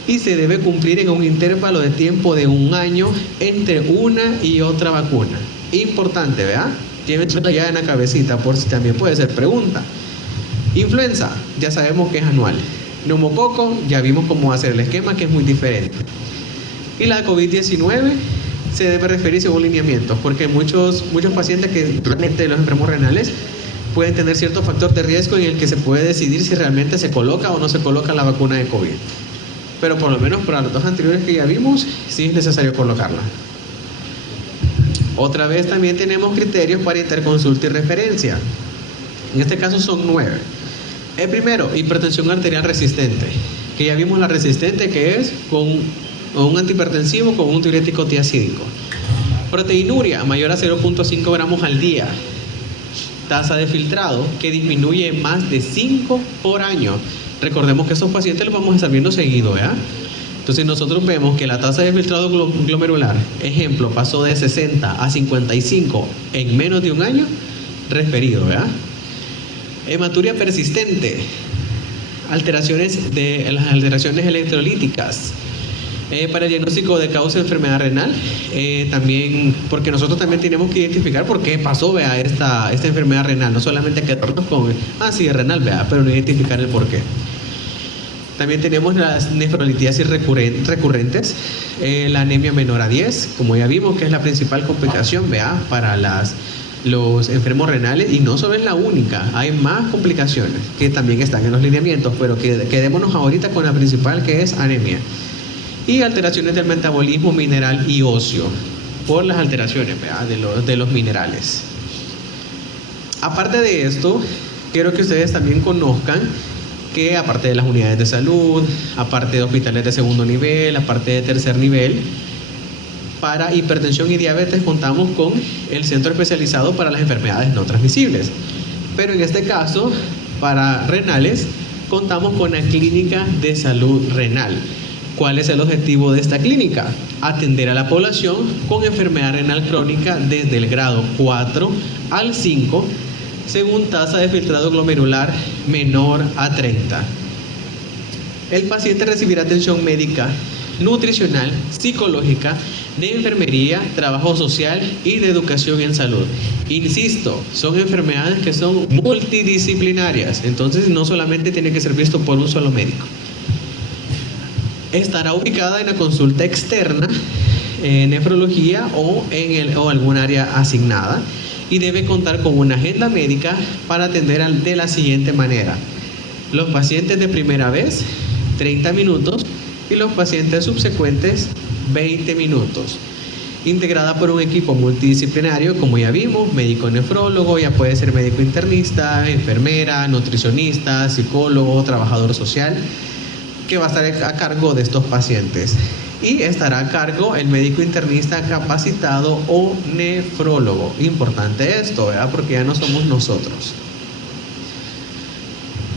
Y se debe cumplir en un intervalo de tiempo de 1 año entre una y otra vacuna. Importante, ¿verdad? Llévenlo ya en la cabecita por si también puede ser pregunta. Influenza, ya sabemos que es anual. Neumococo, ya vimos cómo hacer el esquema, que es muy diferente. Y la COVID-19 se debe referir según lineamientos, porque muchos pacientes que realmente los enfermos renales pueden tener cierto factor de riesgo en el que se puede decidir si realmente se coloca o no se coloca la vacuna de COVID. Pero por lo menos para los 2 anteriores que ya vimos, sí es necesario colocarla. Otra vez también tenemos criterios para interconsulta y referencia. En este caso son 9. El primero, hipertensión arterial resistente. que ya vimos la resistente, que es con un antihipertensivo con un diurético tiacídico. Proteinuria mayor a 0.5 gramos al día. Tasa de filtrado que disminuye en más de 5 por año. Recordemos que esos pacientes los vamos a estar viendo seguido, ¿verdad? Entonces nosotros vemos que la tasa de filtrado glomerular, ejemplo, pasó de 60 a 55 en menos de un año, referido, ¿verdad? Hematuria persistente, las alteraciones electrolíticas. Para el diagnóstico de causa de enfermedad renal, también, porque nosotros también tenemos que identificar por qué pasó, vea, esta enfermedad renal, no solamente quedarnos con, sí, renal, vea, pero no identificar el por qué. También tenemos las nefrolitiasis recurrentes, la anemia menor a 10, como ya vimos, que es la principal complicación, vea, para los enfermos renales, y no solo es la única, hay más complicaciones que también están en los lineamientos, pero quedémonos ahorita con la principal, que es anemia. Y alteraciones del metabolismo mineral y óseo, por las alteraciones, ¿verdad?, de los minerales. Aparte de esto, quiero que ustedes también conozcan que aparte de las unidades de salud, aparte de hospitales de segundo nivel, aparte de tercer nivel, para hipertensión y diabetes contamos con el centro especializado para las enfermedades no transmisibles. Pero en este caso, para renales, contamos con la clínica de salud renal. ¿Cuál es el objetivo de esta clínica? Atender a la población con enfermedad renal crónica desde el grado 4 al 5, según tasa de filtrado glomerular menor a 30. El paciente recibirá atención médica, nutricional, psicológica, de enfermería, trabajo social y de educación en salud. Insisto, son enfermedades que son multidisciplinarias, entonces no solamente tiene que ser visto por un solo médico. Estará ubicada en la consulta externa, en nefrología o algún área asignada, y debe contar con una agenda médica para atender de la siguiente manera: los pacientes de primera vez, 30 minutos, y los pacientes subsecuentes, 20 minutos. Integrada por un equipo multidisciplinario, como ya vimos, médico nefrólogo, ya puede ser médico internista, enfermera, nutricionista, psicólogo, trabajador social, que va a estar a cargo de estos pacientes. Y estará a cargo el médico internista capacitado o nefrólogo. Importante esto, ¿verdad?, porque ya no somos nosotros.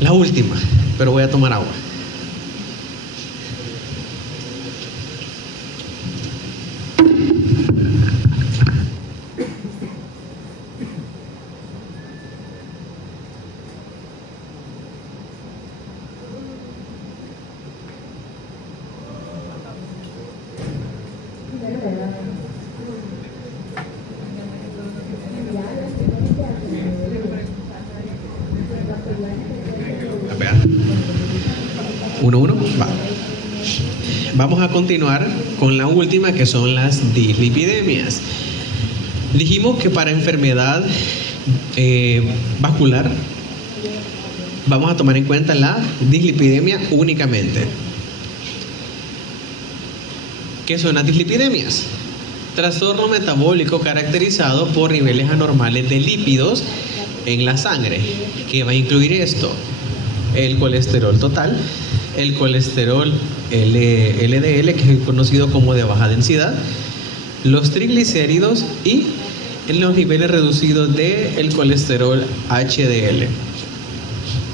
La última, pero voy a tomar agua. Va. Vamos a continuar con la última, que son las dislipidemias. Dijimos que para enfermedad vascular vamos a tomar en cuenta la dislipidemia únicamente. ¿Qué son las dislipidemias? Trastorno metabólico caracterizado por niveles anormales de lípidos en la sangre. ¿Qué va a incluir esto? El colesterol total, el colesterol LDL, que es conocido como de baja densidad, los triglicéridos y los niveles reducidos del colesterol HDL,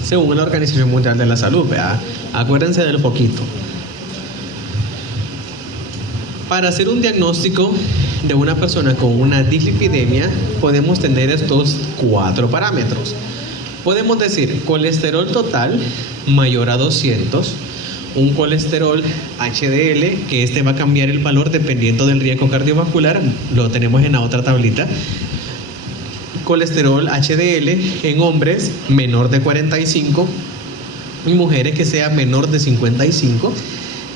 según la Organización Mundial de la Salud, ¿verdad? Acuérdense del poquito. Para hacer un diagnóstico de una persona con una dislipidemia, podemos tener estos 4 parámetros. Podemos decir colesterol total mayor a 200, un colesterol HDL, que este va a cambiar el valor dependiendo del riesgo cardiovascular, lo tenemos en la otra tablita. Colesterol HDL en hombres menor de 45 y mujeres que sean menor de 55,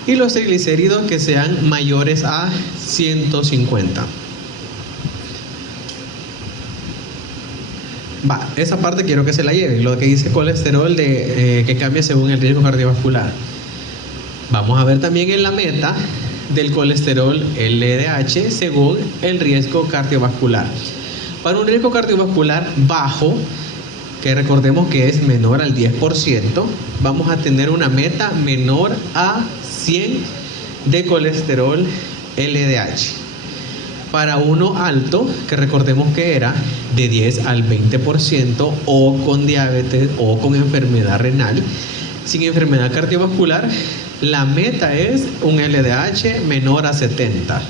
y los triglicéridos que sean mayores a 150. Esa parte quiero que se la lleven, lo que dice colesterol que cambia según el riesgo cardiovascular. Vamos a ver también en la meta del colesterol LDH según el riesgo cardiovascular. Para un riesgo cardiovascular bajo, que recordemos que es menor al 10%, vamos a tener una meta menor a 100 de colesterol LDH. Para uno alto, que recordemos que era de 10 al 20%, o con diabetes o con enfermedad renal, sin enfermedad cardiovascular, la meta es un LDH menor a 70.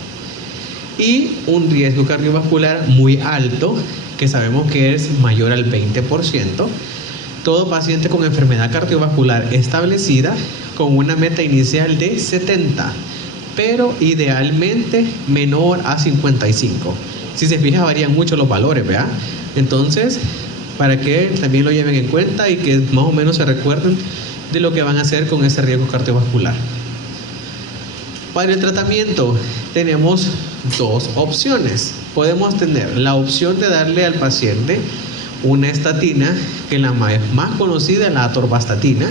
Y un riesgo cardiovascular muy alto, que sabemos que es mayor al 20%. Todo paciente con enfermedad cardiovascular establecida con una meta inicial de 70, pero idealmente menor a 55. Si se fija, varían mucho los valores, ¿verdad? Entonces, para que también lo lleven en cuenta y que más o menos se recuerden de lo que van a hacer con ese riesgo cardiovascular. Para el tratamiento tenemos dos opciones. Podemos tener la opción de darle al paciente una estatina, que la más conocida es la atorvastatina,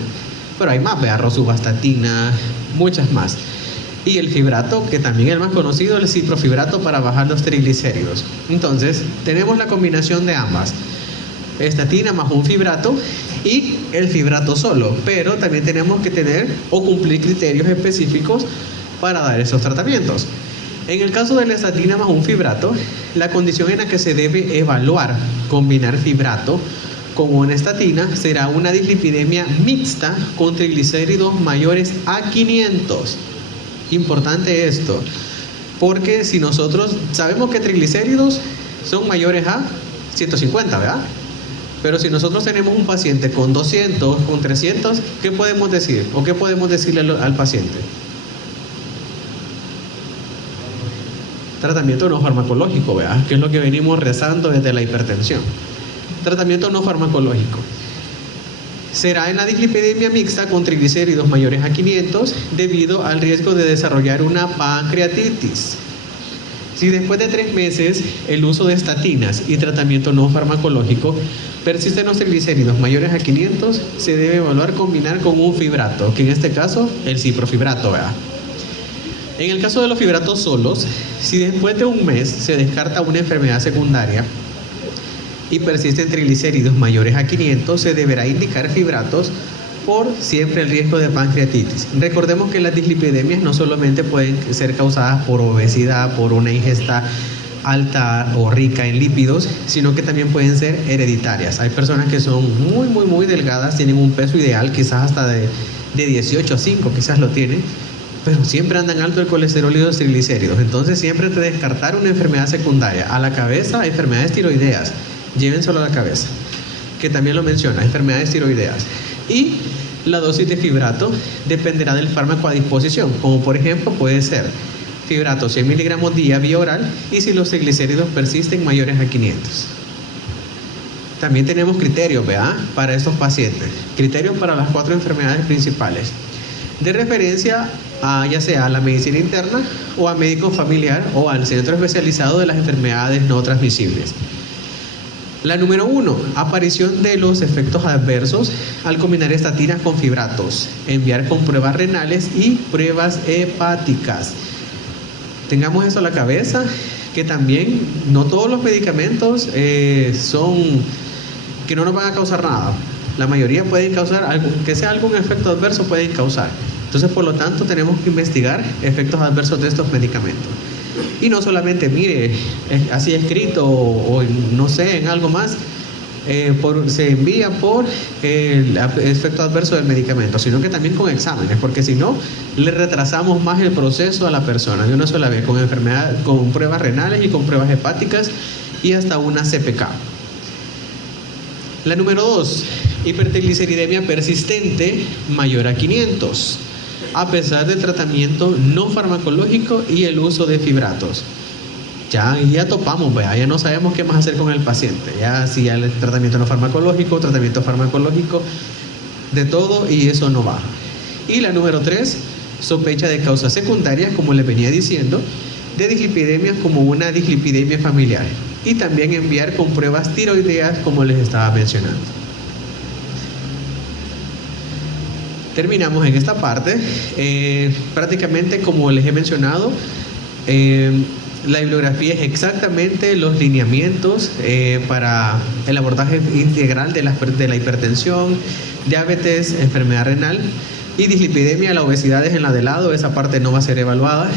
pero hay más, rosuvastatina, muchas más. Y el fibrato, que también es el más conocido, el ciprofibrato, para bajar los triglicéridos. Entonces, tenemos la combinación de ambas, estatina más un fibrato y el fibrato solo, pero también tenemos que tener o cumplir criterios específicos para dar esos tratamientos. En el caso de la estatina más un fibrato, la condición en la que se debe evaluar combinar fibrato con una estatina será una dislipidemia mixta con triglicéridos mayores a 500. Importante esto, porque si nosotros sabemos que triglicéridos son mayores a 150, ¿verdad? Pero si nosotros tenemos un paciente con 200, con 300, ¿qué podemos decir? ¿O qué podemos decirle al paciente? Tratamiento no farmacológico, ¿verdad? Que es lo que venimos rezando desde la hipertensión. Tratamiento no farmacológico. Será en la dislipidemia mixta con triglicéridos mayores a 500 debido al riesgo de desarrollar una pancreatitis. Si después de 3 meses el uso de estatinas y tratamiento no farmacológico persisten los triglicéridos mayores a 500, se debe evaluar combinar con un fibrato, que en este caso el ciprofibrato, ¿verdad? En el caso de los fibratos solos, si después de 1 mes se descarta una enfermedad secundaria y persisten triglicéridos mayores a 500, se deberá indicar fibratos por siempre el riesgo de pancreatitis. Recordemos que las dislipidemias no solamente pueden ser causadas por obesidad, por una ingesta alta o rica en lípidos, sino que también pueden ser hereditarias. Hay personas que son muy delgadas, tienen un peso ideal, quizás hasta de 18 a 5, quizás lo tienen, pero siempre andan alto el colesterol y los triglicéridos. Entonces siempre te descartar una enfermedad secundaria. A la cabeza, enfermedades tiroideas, llévenselo a la cabeza, que también lo menciona, enfermedades tiroideas. Y la dosis de fibrato dependerá del fármaco a disposición, como por ejemplo puede ser fibrato 100 miligramos día vía oral, y si los triglicéridos persisten mayores a 500. También tenemos criterios, ¿verdad?, para estos pacientes. Criterios para las 4 enfermedades principales, de referencia a ya sea a la medicina interna o a médico familiar o al centro especializado de las enfermedades no transmisibles. La número 1, aparición de los efectos adversos al combinar estatinas con fibratos. Enviar con pruebas renales y pruebas hepáticas. Tengamos eso a la cabeza, que también no todos los medicamentos son que no nos van a causar nada. La mayoría pueden causar, que sea algún efecto adverso, pueden causar. Entonces, por lo tanto, tenemos que investigar efectos adversos de estos medicamentos. Y no solamente, mire, así escrito o no sé, en algo más, se envía por el efecto adverso del medicamento, sino que también con exámenes, porque si no, le retrasamos más el proceso a la persona de una sola vez, con enfermedad, con pruebas renales y con pruebas hepáticas y hasta una CPK. La número 2, hipertrigliceridemia persistente mayor a 500. A pesar del tratamiento no farmacológico y el uso de fibratos. Ya topamos, ya no sabemos qué más hacer con el paciente. Ya si el tratamiento no farmacológico, tratamiento farmacológico, de todo, y eso no baja. Y la número 3, sospecha de causas secundarias, como les venía diciendo, de dislipidemias como una dislipidemia familiar. Y también enviar con pruebas tiroideas, como les estaba mencionando. Terminamos en esta parte. Prácticamente, como les he mencionado, La bibliografía es exactamente los lineamientos para el abordaje integral de la hipertensión, diabetes, enfermedad renal y dislipidemia. La obesidad es en la de lado, esa parte no va a ser evaluada.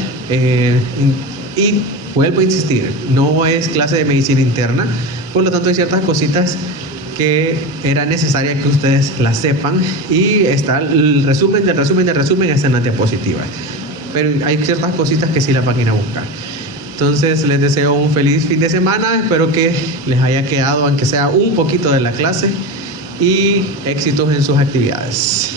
Y vuelvo a insistir, no es clase de medicina interna, por lo tanto hay ciertas cositas que era necesaria que ustedes las sepan, y está el resumen del resumen del resumen está en la diapositiva, pero hay ciertas cositas que sí las van a ir a buscar. Entonces les deseo un feliz fin de semana, espero que les haya quedado aunque sea un poquito de la clase, y éxitos en sus actividades.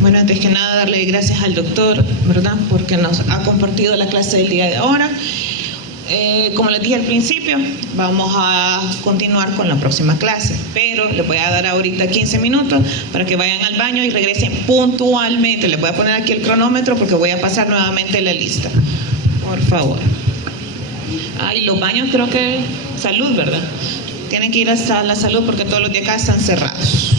Bueno, antes que nada, darle gracias al doctor, ¿verdad?, porque nos ha compartido la clase del día de ahora. Como les dije al principio, vamos a continuar con la próxima clase, pero les voy a dar ahorita 15 minutos para que vayan al baño y regresen puntualmente. Les voy a poner aquí el cronómetro porque voy a pasar nuevamente la lista. Por favor. Y los baños creo que salud, ¿verdad? Tienen que ir hasta la salud porque todos los de acá están cerrados.